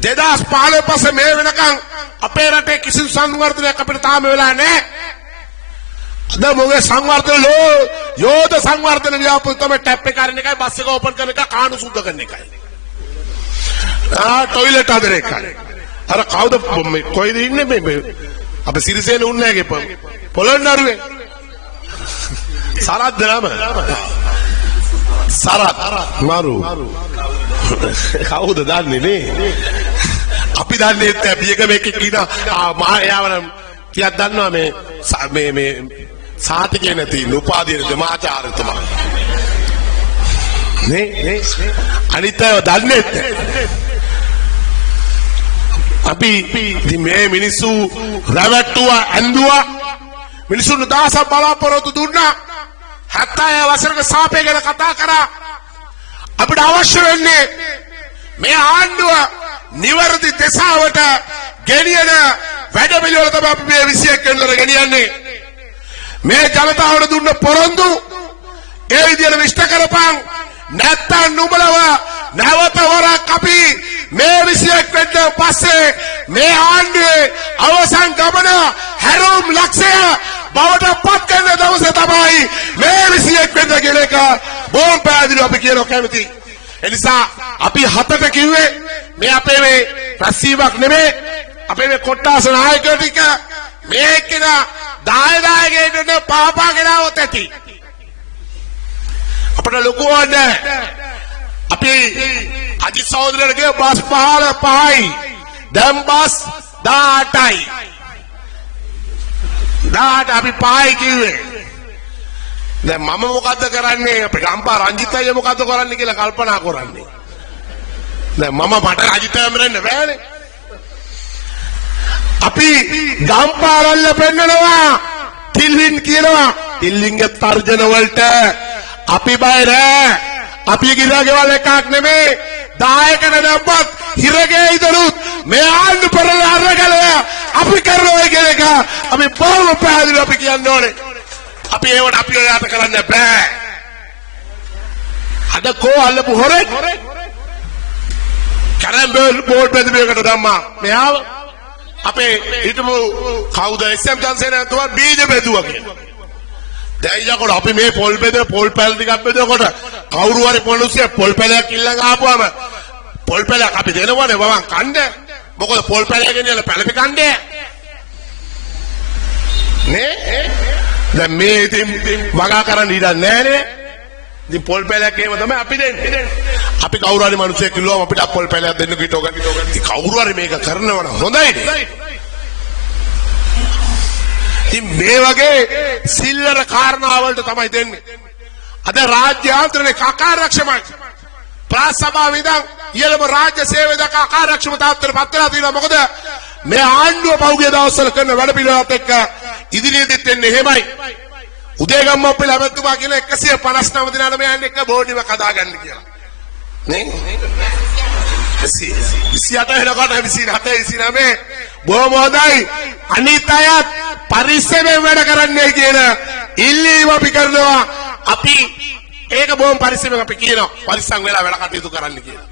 2015 පස්සේ මේ වෙනකන් අපේ රටේ කිසිදු සංවර්ධනයක් අපිට තාම වෙලා නැහැ. අද මොගේ සංවර්ධන යෝධ සංවර්ධන ව්‍යාපෘති තමයි ටැප් එක කරන එකයි බස් එක ඕපන් කරන එක කාණු සුද්ධ කරන එකයි. ටොයිලට් හදන එකයි. අර කවුද කොයිද ඉන්නේ මේ අපේ සිරිසේන උන්නේගේ පොළොන්නරුවේ සරත් දනම සරත් මාරු කවුද දන්නේ නේ අපි දන්නේ නැහැ පියක මේක කියන මහා යාවන කියක් දන්නවා මේ සාතිකේ නැති උපාධියේ දෙමාචාර්යතුමා නේ අනිත් අය දන්නේ නැහැ අපි මේ මිනිස්සු රැවට්ටුවා ඇඳුවා මිනිසුන් දහසක් බලාපොරොත්තු දුන්නා 70 වසරක සාපේ ගැන කතා කරා අපිට අවශ්‍ය වෙන්නේ මේ ආණ්ඩුව නිවැරදි දිශාවට ගෙනියන වැඩ පිළිවෙල තමයි අපි මේ 21 වෙනිදා ගෙනියන්නේ මේ ජනතාවට දුන්න පොරොන්දු ඒ විදිහට විශ්ත කරපන් නැත්තම් නුඹලව නැවත වරක් අපි මේ 21 වෙනිදා පස්සේ මේ ආණ්ඩුවේ අවසන් ගමන හැරෝම් ලක්ෂය බවට පත් කරන දවසේ තමයි මේ 21 වෙනිදා කියන එක බොම් පැහැදිලිව අපි කියනවා කැමති. ඒ නිසා අපි හතට කිව්වේ මේ අපේ මේ රැස්වීමක් නෙමෙයි අපේ මේ කොට්ටාස නායකයෝ ටික මේ කියන දායකයන්ට පාපා ගෙනාවොත් ඇති. අපිට ලොකු වන්නේ අපි අජිත් සහෝදරයගේ බස් 5යි දැන් බස් 18යි 18 අපි 5යි කිව්වේ. දැන් මම මොකද්ද කරන්නේ අපේ ගම්පා රංජිත් අයියා මොකද්ද කරන්නේ කියලා කල්පනා කරන්නේ. දැන් මට රංජිත් අයියා මෙන්න බෑනේ. අපි ගම්පාරල්ල පෙන්නනවා තිල්වින් කියනවා තිල්වින්ගේ තර්ජන වලට අපි බය නෑ අපි ගිරගෙවල් එකක් නෙමේ දායකන දැම්පත් හිරගේ ඉදරුත් මේ ආණ්ඩු පෙරල අරගල අපි කරනවා කියන එක අපි බොහොම පැහැදිලිව අපි කියන්න ඕනේ අපි ඒවට අපි යාත කරන්න බෑ අද කෝ අල්ලපු හොරෙක් කරම්බල් බෝඩ් බෙදෙකට දැම්මා මෙයාව අපේ හිටමු කවුද එස්.එම්. ජන්සේනතුමා බීජ බෙදුවා කියලා. දැන් යකෝ අපි මේ පොල් පැල ටිකක් බෙදනකොට කවුරු හරි පොලිසිය පොල් පැලයක් ඉල්ලන් ආපුවම පොල් පැලයක් අපි දෙනවනේ බවන් කන්න. මොකද පොල් පැලයක් ගෙනියලා පැලපි කන්නේ. නේ? දැන් මේ ඉතින් වගා කරන්න ඉඩ නැහැනේ. ඉතින් පොල් පැලයක් එහෙම තමයි අපි දෙන්නේ. අපි කවුරු හරි මිනිස්සෙක් කිව්වම අපිට පොල් පැලයක් දෙන්න කිටෝ ගන්න. ඉතින් කවුරු හරි මේක කරනවා නම් හොඳයිනේ. ඉතින් මේ වගේ සිල්ලර කාරණා වලට තමයි දෙන්නේ. අද රාජ්‍ය ආන්ත්‍රණේ කාකාරක්ෂමයි. ප්‍රාසභාව ඉඳන් ඊළම රාජ්‍ය සේවය දක්වා කාකාරක්ෂම තාත්තට පත් වෙලා තියෙනවා. මොකද මේ ආණ්ඩුව පහුගිය දවස්වල කරන වැඩ පිළිවෙලත් එක්ක ඉදිරියේදීත් එන්නේ එහෙමයි. උදේගම්ම අපේ ළමතුමා කියන 159 දිනාට මෙයන් එක්ක බෝඩ් එකක් හදාගන්න කියලා. නේ? 28 වෙනකොට 27 29 බොහොම හොඳයි. අනිත් අයත් පරිස්සමෙන් වැඩ කරන්නේ කියන ඉල්ලීම අපි කරනවා. අපි ඒක බොහොම පරිස්සමෙන් අපි කියනවා. පරිස්සම් වෙලා වැඩ කටයුතු කරන්න කියලා.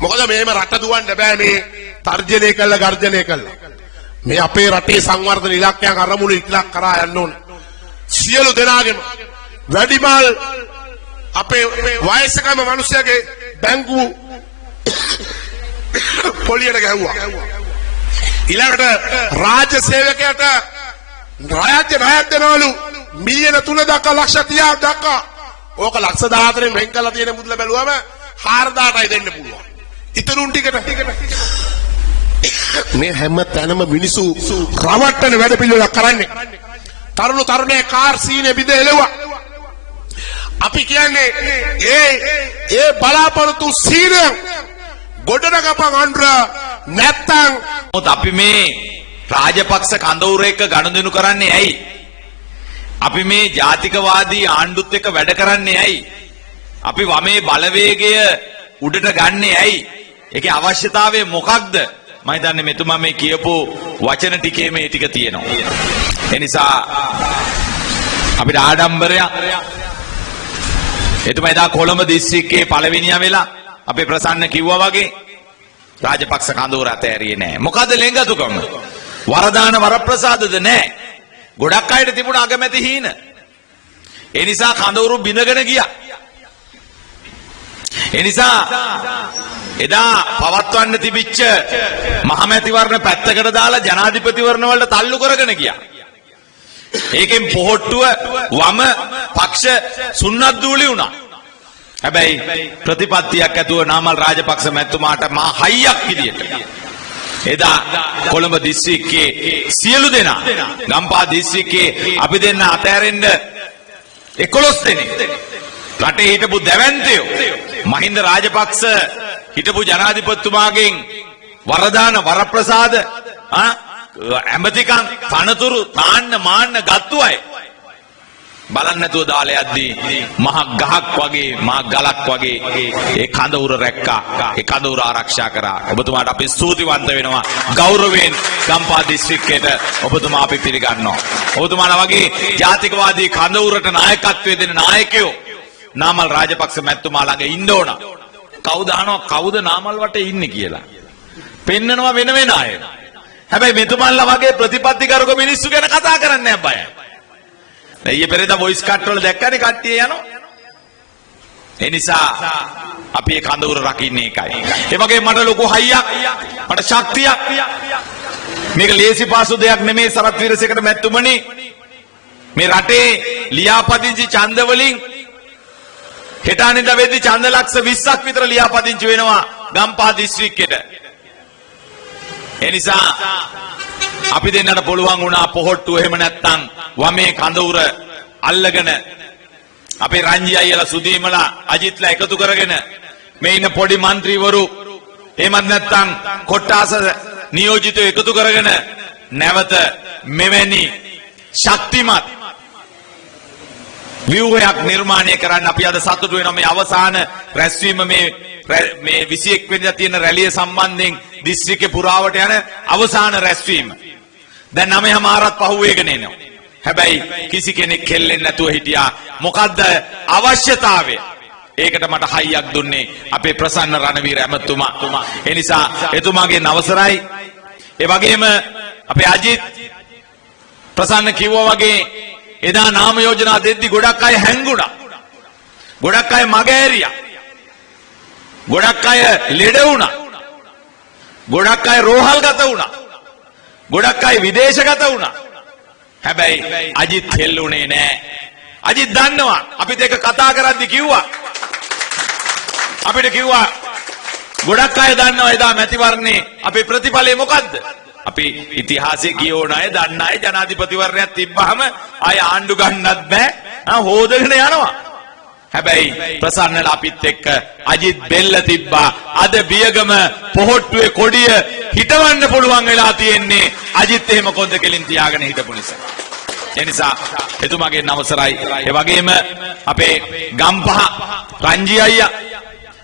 මොකද මේම රට දුවන්න බෑ මේ තර්ජනය කළා ගර්ජනය කළා. මේ අපේ රටේ සංවර්ධන ඉලක්කයන් අරමුණු ඉලක්ක කරා යන්න ඕනේ. සියලු දෙනාගේම වැඩිමල් අපේ වයසකම මිනිස්සුගේ බැංකු පොලියට ගැහුවා. ඊළඟට රාජ්‍ය සේවකයාට රාජ්‍ය ණයක් දෙනවලු මිලියන 3 දක්වා ලක්ෂ 30ක් දක්වා. ඕක ලක්ෂ 14න් වෙන් කරලා තියෙන මුදල බැලුවම 4000ටයි දෙන්න පුළුවන්. ඉතුරුන් ටිකට මේ හැම තැනම මිනිසු රවට්ටන වැඩ පිළිවෙලක් කරන්නේ. තරුණේ කාර් සීනේ බිඳ එලුවා. අපි කියන්නේ ඒ බලාපොරොත්තු සීනය ගොඩනගපන් අඬර නැත්තම් මොකද අපි මේ රාජපක්ෂ කඳවුර එක්ක ගනුදෙනු කරන්නේ ඇයි? අපි මේ ජාතිකවාදී ආණ්ඩුත් එක්ක වැඩ කරන්නේ ඇයි? අපි වමේ බලවේගය උඩට ගන්නෙ ඇයි? ඒකේ අවශ්‍යතාවය මොකක්ද? මම හිතන්නේ මෙතුමා මේ කියපු වචන ටිකේ මේ ටික තියෙනවා. ඒ නිසා අපිට ආඩම්බරයක්. එතුමා එදා කොළඹ දිස්ත්‍රික්කයේ පළවෙනියා වෙලා අපේ ප්‍රසන්න කිව්වා වගේ රාජපක්ෂ කඳවුර අතෑරියේ නෑ. මොකද ලෙන්ගතුකම? වරදාන වරප්‍රසාදද නෑ. ගොඩක් අයට තිබුණ අගමැති හීන. ඒ නිසා කඳවුරු බිඳගෙන ගියා. ඒ නිසා එදා පවත්වන්න තිබිච්ච මහමැතිවරණ පැත්තකට දාලා ජනාධිපතිවරණ වලට තල්ලු කරගෙන ගියා. ඒකෙන් පොහොට්ටුව වම පක්ෂ සුන්නත් දූලි වුණා. හැබැයි ප්‍රතිපත්තියක් ඇතුව නාමල් රාජපක්ෂ මැතිතුමාට මා හයියක් විදියට එදා කොළඹ දිස්ත්‍රික්කයේ සියලු දෙනා ගම්පහ දිස්ත්‍රික්කයේ අපි දෙන්න අතෑරෙන්න 11 දෙනෙක් රටේ හිටපු දැවැන්තයෝ මහින්ද රාජපක්ෂ හිටපු ජනාධිපතිතුමාගෙන් වරදාන වරප්‍රසාද ඇමතිකම් තනතුරු තාන්න මාන්න ගත්තු අය බලන්න නැතුව දාලා යද්දී මහ ගහක් වගේ මහ ගලක් වගේ ඒ කඳවුර රැක්කා. ඒ කඳවුර ආරක්ෂා කරා. ඔබතුමාට අපි ස්තුතිවන්ත වෙනවා. ගෞරවයෙන් ගම්පහ දිස්ත්‍රික්කයට ඔබතුමා අපි පිළිගන්නවා. ඔබතුමාලා වගේ ජාතිකවාදී කඳවුරට නායකත්වයේ දෙන නායකයෝ නාමල් රාජපක්ෂ මැතිතුමා ළඟ ඉන්න ඕන. කවුද අහනවා කවුද නාමල් වටේ ඉන්නේ කියලා. පෙන්නනවා වෙන වෙන අය. හැබැයි මෙතුමන්ලා වගේ ප්‍රතිපත්තිකරක මිනිස්සු ගැන කතා කරන්නේ නැහැ බයයි. ඊයේ පෙරේදා වොයිස් කට් වල දැක්කනේ කට්ටිය යනවා. ඒ නිසා අපි මේ කඳවුර රකින්නේ ඒකයි. ඒ වගේ මට ලොකු හයියක් මට ශක්තියක් මේක ලේසි පාසු දෙයක් නෙමෙයි සරත් වීරසේකර මැතිතුමනි. මේ රටේ ලියාපදිංචි ඡන්ද වලින් හෙට අනිද්දා වෙද්දි ඡන්ද ලක්ෂ 20ක් විතර ලියාපදිංචි වෙනවා ගම්පහ දිස්ත්‍රික්කෙට. ඒ නිසා අපි දෙන්නට පුළුවන් වුණා පොහොට්ටුව එහෙම නැත්තම් වමේ කඳවුර අල්ලගෙන අපේ රංජි අයියලා සුදීමලා අජිත්ලා එකතු කරගෙන මේ ඉන්න පොඩි മന്ത്രിවරු එහෙමත් නැත්තම් කොට්ටාස නියෝජිතයෝ එකතු කරගෙන නැවත මෙවැනි ශක්තිමත් ව්‍යුහයක් නිර්මාණය කරන්න අපි අද සතුටු වෙනවා. මේ අවසාන රැස්වීම මේ 21 වෙනිදා තියෙන රැළිය සම්බන්ධයෙන් දිස්ත්‍රික්කේ පුරාවට යන අවසාන රැස්වීම. දැන් 9:00මාරත් පහුවේගෙන එනවා. හැබැයි කිසි කෙනෙක් කෙල්ලෙන්නේ නැතුව හිටියා. මොකද්ද අවශ්‍යතාවය? ඒකට මට හයියක් දුන්නේ අපේ ප්‍රසන්න රණවීර ඇමතුමා. ඒ නිසා එතුමාගේ නවසරයි. ඒ වගේම අපේ අජිත් ප්‍රසන්න කිව්වා වගේ එදා නාම යෝජනා දෙද්දි ගොඩක් අය හැංගුණා. ගොඩක් අය මගහැරියා. ගොඩක් අය ලෙඩ වුණා. ගොඩක් අය රෝහල්ගත වුණා. ගොඩක් අය විදේශගත වුණා. හැබැයි අජිත් හෙල්ලුනේ නෑ. අජිත් දන්නවා අපිත් ඒක කතා කරද්දි කිව්වා. අපිට කිව්වා ගොඩක් අය දන්නවා එදා මැතිවරණේ අපේ ප්‍රතිඵලය මොකද්ද? අපි ඉතිහාසයේ කියෝන අය දන්න අය ජනාධිපතිවරණයක් තිබ්බහම ආය ආණ්ඩු ගන්නත් බෑ. හොදගෙන යනවා. හැබැයි ප්‍රසන්නලා අපිත් එක්ක අජිත් බෙල්ල තිබ්බා. අද බියගම පොහොට්ටුවේ කොඩිය හිටවන්න පුළුවන් වෙලා තියෙන්නේ අජිත් එහෙම කොන්ද කෙලින් තියාගෙන හිටපු නිසා. ඒ නිසා එතුමාගේ නවසරයි. ඒ වගේම අපේ ගම්පහ රංජි අයියා,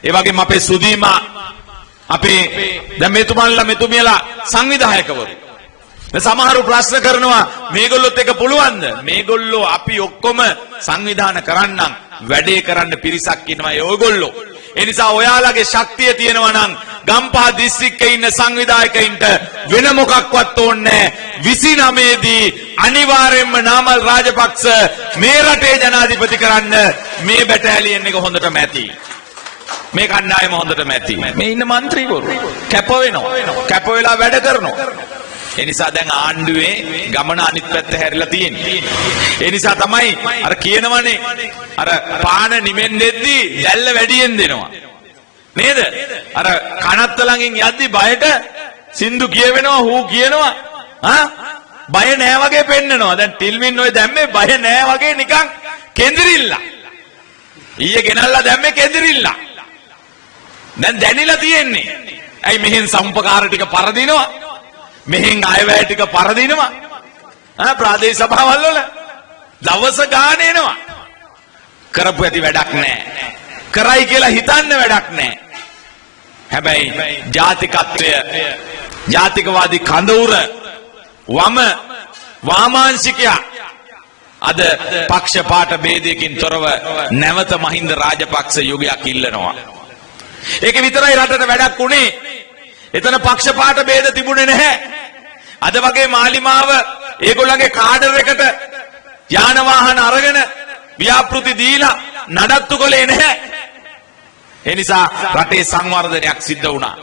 ඒ වගේම අපේ සුදීමා, අපේ දැන් මෙතුමියලා සංවිධායකවරු. සමහරු ප්‍රශ්න කරනවා මේගොල්ලොත් එක පුළුවන්ද? මේගොල්ලෝ අපි ඔක්කොම සංවිධාන කරන්නම් වැඩේ කරන්න පිරිසක් ඉන්නවා ඔයගොල්ලෝ. ඒ නිසා ඔයාලගේ ශක්තිය තියෙනවා නම් ගම්පහ දිස්ත්‍රික්කේ ඉන්න සංවිධායකයින්ට වෙන මොකක්වත් ඕනේ නැහැ. 29 දී අනිවාර්යයෙන්ම නාමල් රාජපක්ෂ මේ රටේ ජනාධිපති කරන්න මේ බැටාලියන් එක හොඳටම ඇති. මේ කණ්ඩායම හොඳටම ඇති. මේ ඉන්න മന്ത്രിවරු කැප වෙනවා. කැප වෙලා වැඩ කරනවා. ඒ නිසා දැන් ආණ්ඩුවේ ගමන අනිත් පැත්ත හැරිලා තියෙන්නේ. ඒ නිසා තමයි අර කියනවනේ අර පාන නිමෙන් දෙද්දි දැල්ල වැඩියෙන් දෙනවා. නේද? අර කනත්ත ළඟින් යද්දි බයට සින්දු කියවෙනවා හූ කියනවා. බය නෑ වගේ පෙන්නනවා. දැන් ටිල්මින් ඔය දැම්මේ බය නෑ වගේ නිකන් කෙඳිරිල්ල. ඊයේ ගෙනල්ලා දැම්මේ කෙඳිරිල්ල. දැන් දැනිලා තියෙන්නේ. ඇයි මෙහෙන් සම්පකාර ටික පරදිනවා. මෙහෙන් අයවැය ටික පරදිනවා. ප්‍රාදේශ සභාවල් වල දවස ගාන එනවා. කරපු ඇති වැඩක් නැහැ. කරයි කියලා හිතන්න වැඩක් නැහැ. හැබැයි ජාතිකත්වය ජාතිකවාදී කඳවුර වම වාමාංශිකයා අද පක්ෂපාත ભેදයකින් තොරව නැවත මහින්ද රාජපක්ෂ යුගයක් ඉල්ලනවා. ඒක විතරයි රටට වැඩක් උනේ. එතන පක්ෂපාත ભેද තිබුණේ නැහැ. අද වගේ මාලිමාව ඒගොල්ලන්ගේ කාඩර් එකට යාන වාහන අරගෙන ව්‍යාපෘති දීලා නඩත්තු කළේ නැහැ. ඒ නිසා රටේ සංවර්ධනයක් සිද්ධ වුණා.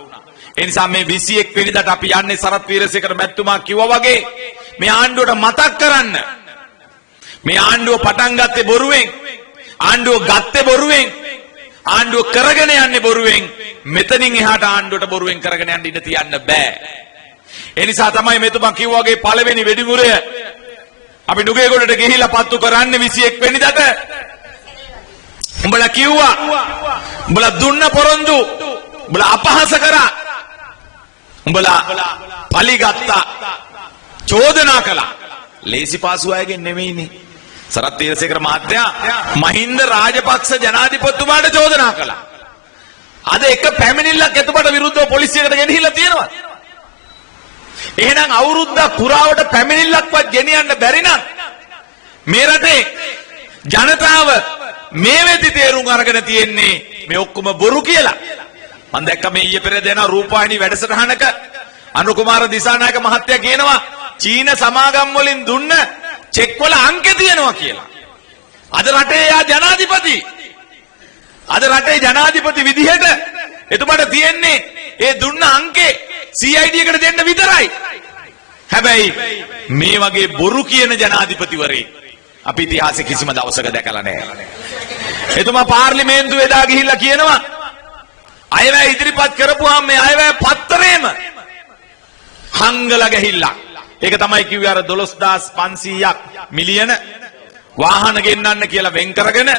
ඒ නිසා මේ 21 වෙනිදාට අපි යන්නේ සරත් වීරසේකර මැතිතුමා කිව්වා වගේ මේ ආණ්ඩුවට මතක් කරන්න. මේ ආණ්ඩුව පටන් ගත්තේ බොරුවෙන්. ආණ්ඩුව ගත්තේ බොරුවෙන්. ආණ්ඩුව කරගෙන යන්නේ බොරුවෙන්. මෙතනින් එහාට ආණ්ඩුවට බොරුවෙන් කරගෙන යන්න ඉඩ තියන්න බෑ. ඒ නිසා තමයි මෙතුමා කිව්වා වගේ පළවෙනි වෙඩිමුරය අපි නුගේගොඩට ගිහිලා පත්තු කරන්නේ 21 වෙනිදාට. උඹලා කිව්වා උඹලා දුන්න පොරොන්දු උඹලා අපහාස කරා. උඹලා පලිගත්තා. චෝදනා කළා. ලේසි පාසු අයගෙන් නෙමෙයිනේ. සරත් වීරසේකර මහත්තයා මහින්ද රාජපක්ෂ ජනාධිපතිතුමාට චෝදනා කළා. අද එක පැමිණිල්ලක් එතුමාට විරුද්ධව පොලිසියකට ගෙනහිලා තියෙනවා. එහෙනම් අවුරුද්දක් පුරාවට පැමිණිල්ලක්වත් ගෙනියන්න බැරි නම් මේ රටේ ජනතාව මේ වෙදි තේරුම් අරගෙන තියෙන්නේ මේ ඔක්කොම බොරු කියලා. මම දැක්ක මේ ඊයේ පෙරේද දෙන රූපවාහිනී වැඩසටහනක අනුර කුමාර දිසානායක මහත්තයා කියනවා චීන සමාගම් වලින් දුන්න චෙක් වල අංකේ තියෙනවා කියලා. අද රටේ යා ජනාධිපති. අද රටේ ජනාධිපති විදිහට එතුමාට තියෙන්නේ ඒ දුන්න අංකේ CID එකට දෙන්න විතරයි. හැබැයි මේ වගේ බොරු කියන ජනාධිපතිවරේ අපි ඉතිහාසෙ කිසිම දවසක දැකලා නැහැ. එතුමා පාර්ලිමේන්තුවේ දා ගිහිල්ලා කියනවා අයවැය ඉදිරිපත් කරපුවාම මේ අයවැය පත්තරේම හංගලා ගහිල්ලා. ඒක තමයි කිව්වේ අර 12500ක් මිලියන වාහන ගෙන්නන්න කියලා වෙන් කරගෙන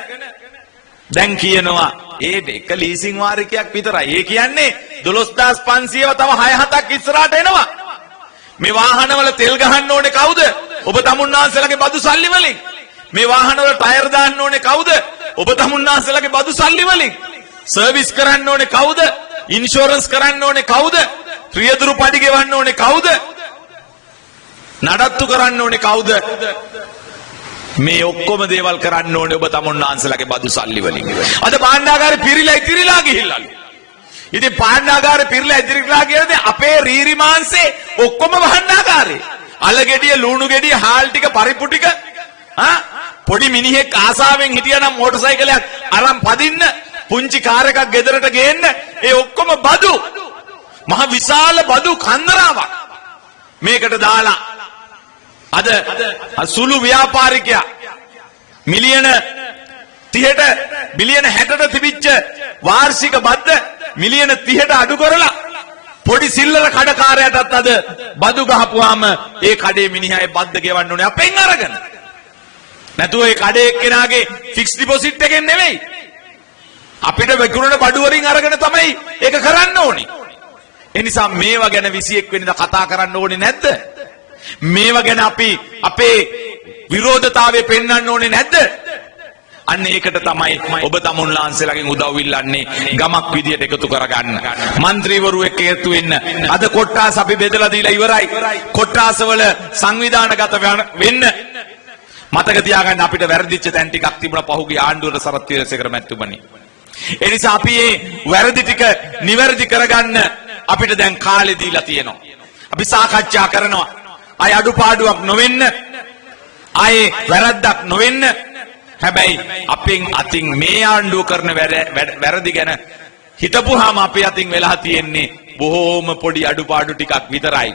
දැන් කියනවා ඒ එක ලීසින් වාරිකයක් විතරයි. ඒ කියන්නේ 12500ව තව 6-7ක් ඉස්සරහට එනවා. මේ වාහනවල තෙල් ගහන්න ඕනේ කවුද? ඔබ තමුන්නාන්සලගේ බදු සල්ලි වලින්. මේ වාහනවල ටයර් දාන්න ඕනේ කවුද? ඔබ තමුන්නාන්සලගේ බදු සල්ලි වලින්. සර්විස් කරන්න ඕනේ කවුද? ඉන්ෂුරන්ස් කරන්න ඕනේ කවුද? රියදුරු පඩි ගෙවන්න ඕනේ කවුද? නඩත්තු කරන්න ඕනේ කවුද? මේ ඔක්කොම දේවල් කරන්න ඕනේ ඔබ තමුන්නාන්සලගේ බදු සල්ලි වලින්. අද භාණ්ඩාගාරේ පිරිලා ඉතිරිලා ගිහිල්ලාලු. ඉතින් භාණ්ඩාගාරේ පිරිලා ඉතිරිලා කියනද අපේ රීරි මාංශේ ඔක්කොම භාණ්ඩාගාරේ. අල ගෙඩිය, ලුණු ගෙඩිය, හාල් ටික, පරිප්පු ටික පොඩි මිනිහෙක් ආසාවෙන් හිටියනම් මෝටර් සයිකලයක් අරන් පදින්න පුංචි කාර් එකක් ගෙදරට ගේන්න ඒ ඔක්කොම බදු. මහ විශාල බදු කන්දරාවක් මේකට දාලා අද සුළු ව්‍යාපාරිකයා මිලියන 30ට බිලියන 60ට තිබිච්ච වාර්ෂික බද්ද මිලියන 30ට අඩු කරලා පොඩි සිල්ලර කඩකාරයාටත් අද බදු ගහපුවාම ඒ කඩේ මිනිහා ඒ බද්ද ගෙවන්න ඕනේ අපෙන් අරගෙන. නැතුව ඒ කඩේ එක්කෙනාගේ ෆික්ස් ඩිපොසිට් එකෙන් නෙවෙයි. අපිට විකුණන බඩු වලින් අරගෙන තමයි ඒක කරන්න ඕනේ. ඒ නිසා මේවා ගැන 21 වෙනිදා කතා කරන්න ඕනේ නැද්ද? මේවා ගැන අපි අපේ විරෝධතාවය පෙන්වන්න ඕනේ නැද්ද? අන්න ඒකට තමයි ඔබ තමුන්ලාන්සලගෙන් උදව් ඉල්ලන්නේ ගමක් විදියට එකතු කරගන්න. മന്ത്രിවරු එක්ක එකතු වෙන්න. අද කොට්ටාස අපි බෙදලා දීලා ඉවරයි. කොට්ටාසවල සංවිධානගත වෙන්න. මතක තියාගන්න අපිට වැරදිච්ච තැන් ටිකක් තිබුණා පහුගිය ආණ්ඩුවේ සරත් වීරසේකර මැතිතුමනි. ඒ නිසා අපි මේ වැරදි ටික නිවැරදි කරගන්න අපිට දැන් කාලෙ දීලා තියෙනවා. අපි සාකච්ඡා කරනවා. අය අඩුපාඩුවක් නොවෙන්න, ආයේ වැරද්දක් නොවෙන්න. හැබැයි අපෙන් අතින් මේ ආණ්ඩුව කරන වැරදි ගැන හිතපුවාම අපේ අතින් වෙලා තියෙන්නේ බොහෝම පොඩි අඩුපාඩු ටිකක් විතරයි.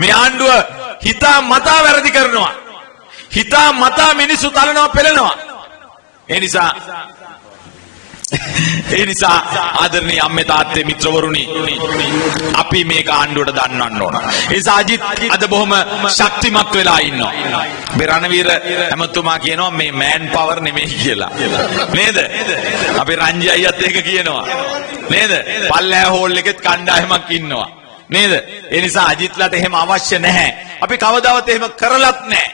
මේ ආණ්ඩුව හිතා මතා වැරදි කරනවා. හිතා මතා මිනිස්සු තලනවා පෙළනවා. ඒ නිසා ආදරණීය අම්මේ තාත්තේ මිත්‍රවරුනි අපි මේක ආණ්ඩුවට දන්වන්න ඕන. ඒ නිසා අජිත් අද බොහොම ශක්තිමත් වෙලා ඉන්නවා. මේ රණවීර ඇමතුමා කියනවා මේ මෑන් පවර් නෙමෙයි කියලා. නේද? අපි රංජි අයියත් ඒක කියනවා. නේද? පල්ලෑ හෝල් එකෙත් කණ්ඩායමක් ඉන්නවා. නේද? ඒ නිසා අජිත්ලාට එහෙම අවශ්‍ය නැහැ. අපි කවදාවත් එහෙම කරලත් නැහැ.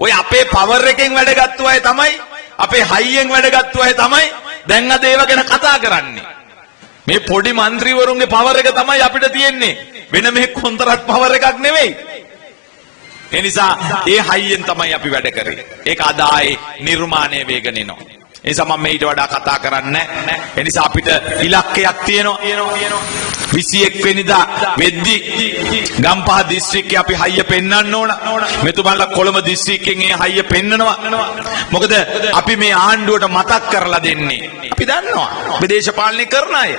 ඔය අපේ පවර් එකෙන් වැඩගත්තු අය තමයි අපේ හයියෙන් වැඩගත්තු අය තමයි දැන් අද ඒව ගැන කතා කරන්නේ. මේ පොඩි മന്ത്രിවරුන්ගේ පවර් එක තමයි අපිට තියෙන්නේ. වෙන මේ කොන්තරත් පවර් එකක් නෙවෙයි. ඒ නිසා ඒ හයියෙන් තමයි අපි වැඩ කරේ. ඒක අද ආයේ නිර්මාණය වේගන එනවා. ඒ නිසා මම ඊට වඩා කතා කරන්නේ නැහැ. ඒ නිසා අපිට ඉලක්කයක් තියෙනවා. 21 වෙනිදා වෙද්දි ගම්පහ දිස්ත්‍රික්කේ අපි හයිය පෙන්වන්න ඕන. මෙතුමන්ලා කොළඹ දිස්ත්‍රික්කෙන් ඒ හයිය පෙන්නනවා. මොකද අපි මේ ආණ්ඩුවට මතක් කරලා දෙන්නේ. අපි දන්නවා විදේශපාලනය කරන අය.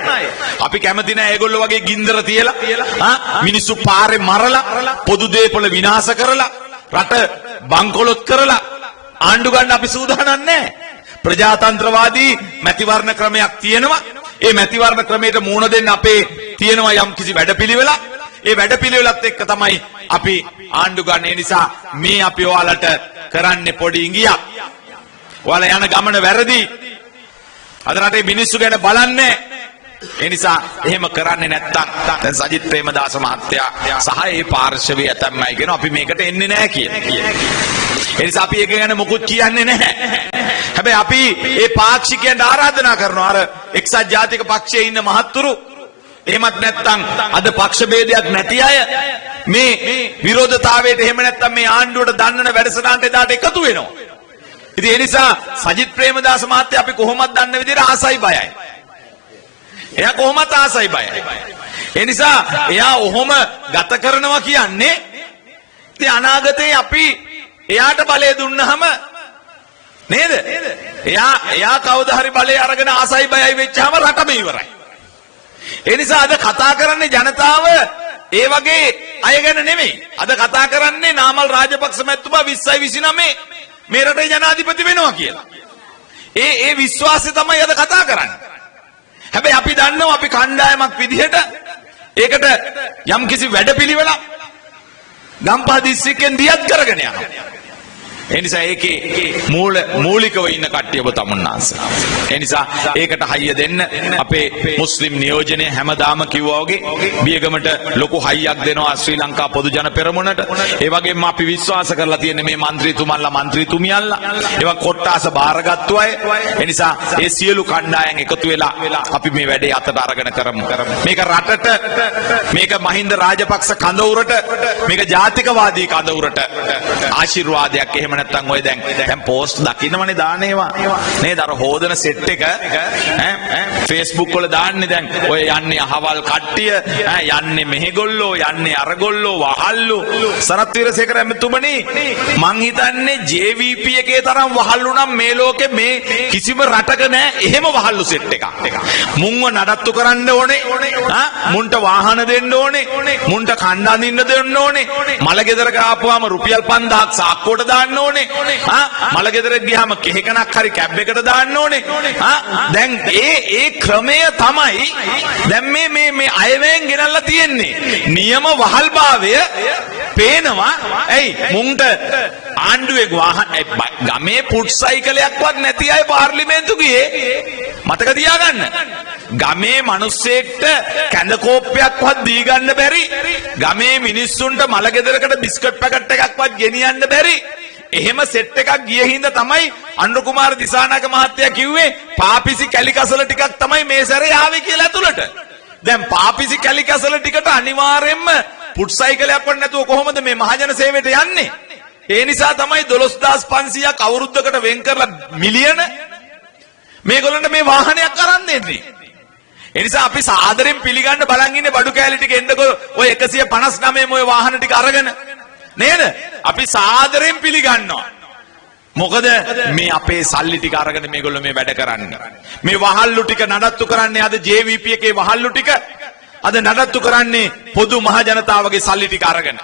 අපි කැමති නැහැ ඒගොල්ලෝ වගේ ගින්දර තියලා මිනිස්සු පාරේ මරලා පොදු දේපොළ විනාශ කරලා රට බංකොලොත් කරලා ආණ්ඩු ගන්න අපි සූදානම් නැහැ. ප්‍රජාතන්ත්‍රවාදී මැතිවරණ ක්‍රමයක් තියෙනවා. ඒ මැතිවරණ ක්‍රමයට මුහුණ දෙන්න අපේ තියෙනවා යම් කිසි වැඩපිළිවෙලක්. ඒ වැඩපිළිවෙලත් එක්ක තමයි අපි ආණ්ඩු ගන්න. ඒ නිසා මේ අපි ඔයාලට කරන්නේ පොඩි ඉඟියක්. ඔයාලා යන ගමන වැරදි. අද රටේ මිනිස්සු ගැන බලන්නේ. ඒ නිසා එහෙම කරන්නේ නැත්තම් දැන් සජිත් ප්‍රේමදාස මහත්තයා සහ ඒ පාර්ශවයේ ඇතැම්මයි කියන අපි මේකට එන්නේ නැහැ කියලා. ඒ නිසා අපි ඒක ගැන මොකුත් කියන්නේ නැහැ. හැබැයි අපි ඒ පාක්ෂිකයන්ට ආරාධනා කරනවා අර එක්සත් ජාතික පක්ෂයේ ඉන්න මහත්තුරු එහෙමත් නැත්නම් අද පක්ෂ ભેදයක් නැති අය මේ විරෝධතාවයට එහෙම නැත්නම් මේ ආණ්ඩුවට දන්නන වැඩසටහනට එදාට එකතු වෙනවා. ඉතින් ඒ නිසා සජිත් ප්‍රේමදාස මහත්තයා අපි කොහොමද දන්න විදිහට ආසයි බයයි. එයා කොහොමද ආසයි බයයි. ඒ නිසා එයා ඔහොම ගත කරනවා කියන්නේ ඉතින් අනාගතේ අපි එයාට බලය දුන්නාම නේද? එයා කවදා හරි බලය අරගෙන ආසයි බයයි වෙච්චාම රටම ඉවරයි. ඒ නිසා අද කතා කරන්නේ ජනතාව ඒ වගේ අය ගැන නෙමෙයි. අද කතා කරන්නේ නාමල් රාජපක්ෂ මැතිතුමා 2029 මේ රටේ ජනාධිපති වෙනවා කියලා. ඒ විශ්වාසය තමයි අද කතා කරන්නේ. හැබැයි අපි දන්නවා අපි කණ්ඩායමක් විදිහට ඒකට යම්කිසි වැඩපිළිවෙලක් ගම්පහ දිස්ත්‍රික්කෙන් දියත් කරගෙන යනවා. ඒ නිසා ඒකේ මූලිකව ඉන්න කට්ටිය ඔබ තමුන්නාන්සලා. ඒ නිසා ඒකට හයිය දෙන්න අපේ මුස්ලිම් නියෝජනය හැමදාම කිව්වා වගේ බියගමට ලොකු හයියක් දෙනවා ශ්‍රී ලංකා පොදු ජන පෙරමුණට. ඒ වගේම අපි විශ්වාස කරලා තියෙන්නේ මේ മന്ത്രിතුමන්ලා മന്ത്രിතුමියන්ලා ඒවා කොට්ටාස බාරගත්තු අය. ඒ නිසා ඒ සියලු කණ්ඩායම් එකතු වෙලා අපි මේ වැඩේ අතට අරගෙන කරමු. මේක රටට මේක මහින්ද රාජපක්ෂ කඳවුරට මේක ජාතිකවාදී කඳවුරට ආශිර්වාදයක්. එහෙම නැත්නම් ඔය දැන් පෝස්ට් දකින්නමනේ දාන්නේවා නේද? අර හොදන සෙට් එක Facebook වල දාන්නේ දැන් ඔය යන්නේ අහවල් කට්ටිය යන්නේ මෙහෙගොල්ලෝ යන්නේ අරගොල්ලෝ වහල්ලු. සරත් වීරසේකර ඇමතුමනි මං හිතන්නේ JVP එකේ තරම් වහල්ලු නම් මේ ලෝකේ මේ කිසිම රටක නැහැ එහෙම වහල්ලු සෙට් එකක්. මුන්ව නඩත්තු කරන්න ඕනේ. මුන්ට වාහන දෙන්න ඕනේ. මුන්ට කණ්ඩ අඳින්න දෙන්න ඕනේ. මලගෙදර ගාපුවාම රුපියල් 5000ක් සාක්කුවට දාන්න ඕනේ. මලගෙදර ගියාම කෙහෙකනක් හරි කැබ් එකට දාන්න ඕනේ. දැන් ඒ ක්‍රමය තමයි දැන් මේ අයවැයෙන් ගෙනල්ලා තියෙන්නේ. නියම වහල්භාවය පේනවා. ඇයි මුන්ට ආණ්ඩුවේ වාහන ගමේ පුට් සයිකලයක්වත් නැති අය පාර්ලිමේන්තු ගියේ මතක තියාගන්න. ගමේ මිනිස්සෙක්ට කැඳ කෝප්පයක්වත් දී ගන්න බැරි. ගමේ මිනිස්සුන්ට මලගෙදරකට බිස්කට් පැකට් එකක්වත් ගෙනියන්න බැරි. එහෙම සෙට් එකක් ගිය හින්දා තමයි අනුර කුමාර දිසානායක මහත්තයා කිව්වේ පාපිසි කැලිකසල ටිකක් තමයි මේ සැරේ ආවේ කියලා ඇතුළට. දැන් පාපිසි කැලිකසල ටිකට අනිවාර්යයෙන්ම පුට් සයිකලයක් වත් නැතුව කොහොමද මේ මහජන සේවයට යන්නේ? ඒ නිසා තමයි 12500ක් අවුරුද්දකට වෙන් කරලා මිලියන මේගොල්ලන්ට මේ වාහනයක් අරන් දෙන්නේ. ඒ නිසා අපි සාදරෙන් පිළිගන්න බලන් ඉන්නේ බඩු කෑලි ටික එන්නකො ඔය 159 ඔය වාහන ටික අරගෙන නේද? අපි සාදරෙන් පිළිගන්නවා. මොකද මේ අපේ සල්ලි ටික අරගෙන මේගොල්ලෝ මේ වැඩ කරන්නේ. මේ වහල්ලු ටික නඩත්තු කරන්නේ අද JVP එකේ වහල්ලු ටික අද නඩත්තු කරන්නේ පොදු මහ ජනතාවගේ සල්ලි ටික අරගෙන.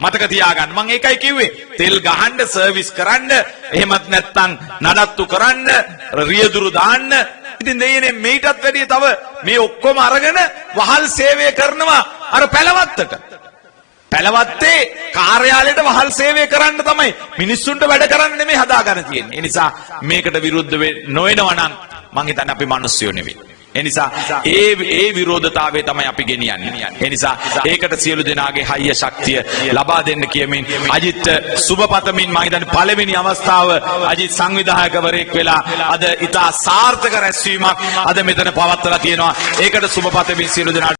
මතක තියාගන්න. මම ඒකයි කිව්වේ. තෙල් ගහන්න, සර්විස් කරන්න, එහෙමත් නැත්නම් නඩත්තු කරන්න, රියදුරු දාන්න. ඉතින් දෙයනේ මේකටත් වැඩිය තව මේ ඔක්කොම අරගෙන වහල් සේවය කරනවා අර පැලවත්තට. පැලවත්තේ කාර්යාලයට වහල් සේවය කරන්න තමයි මිනිස්සුන්ට වැඩ කරන්න නෙමෙයි හදාගන්න තියෙන්නේ. ඒ නිසා මේකට විරුද්ධ නොවෙනවා නම් මං හිතන්නේ අපි මිනිස්සුයෝ නෙවෙයි. ඒ නිසා ඒ විරෝධතාවය තමයි අපි ගෙනියන්නේ. ඒ නිසා ඒකට සියලු දෙනාගේ හයිය ශක්තිය ලබා දෙන්න කියමින් අජිත් සුබපතමින් මම හිතන්නේ පළවෙනි අවස්ථාව අජිත් සංවිධායකවරයෙක් වෙලා අද ඉතා සාර්ථක රැස්වීමක් අද මෙතන පවත්වලා තියෙනවා. ඒකට සුබපතමින් සියලු දෙනා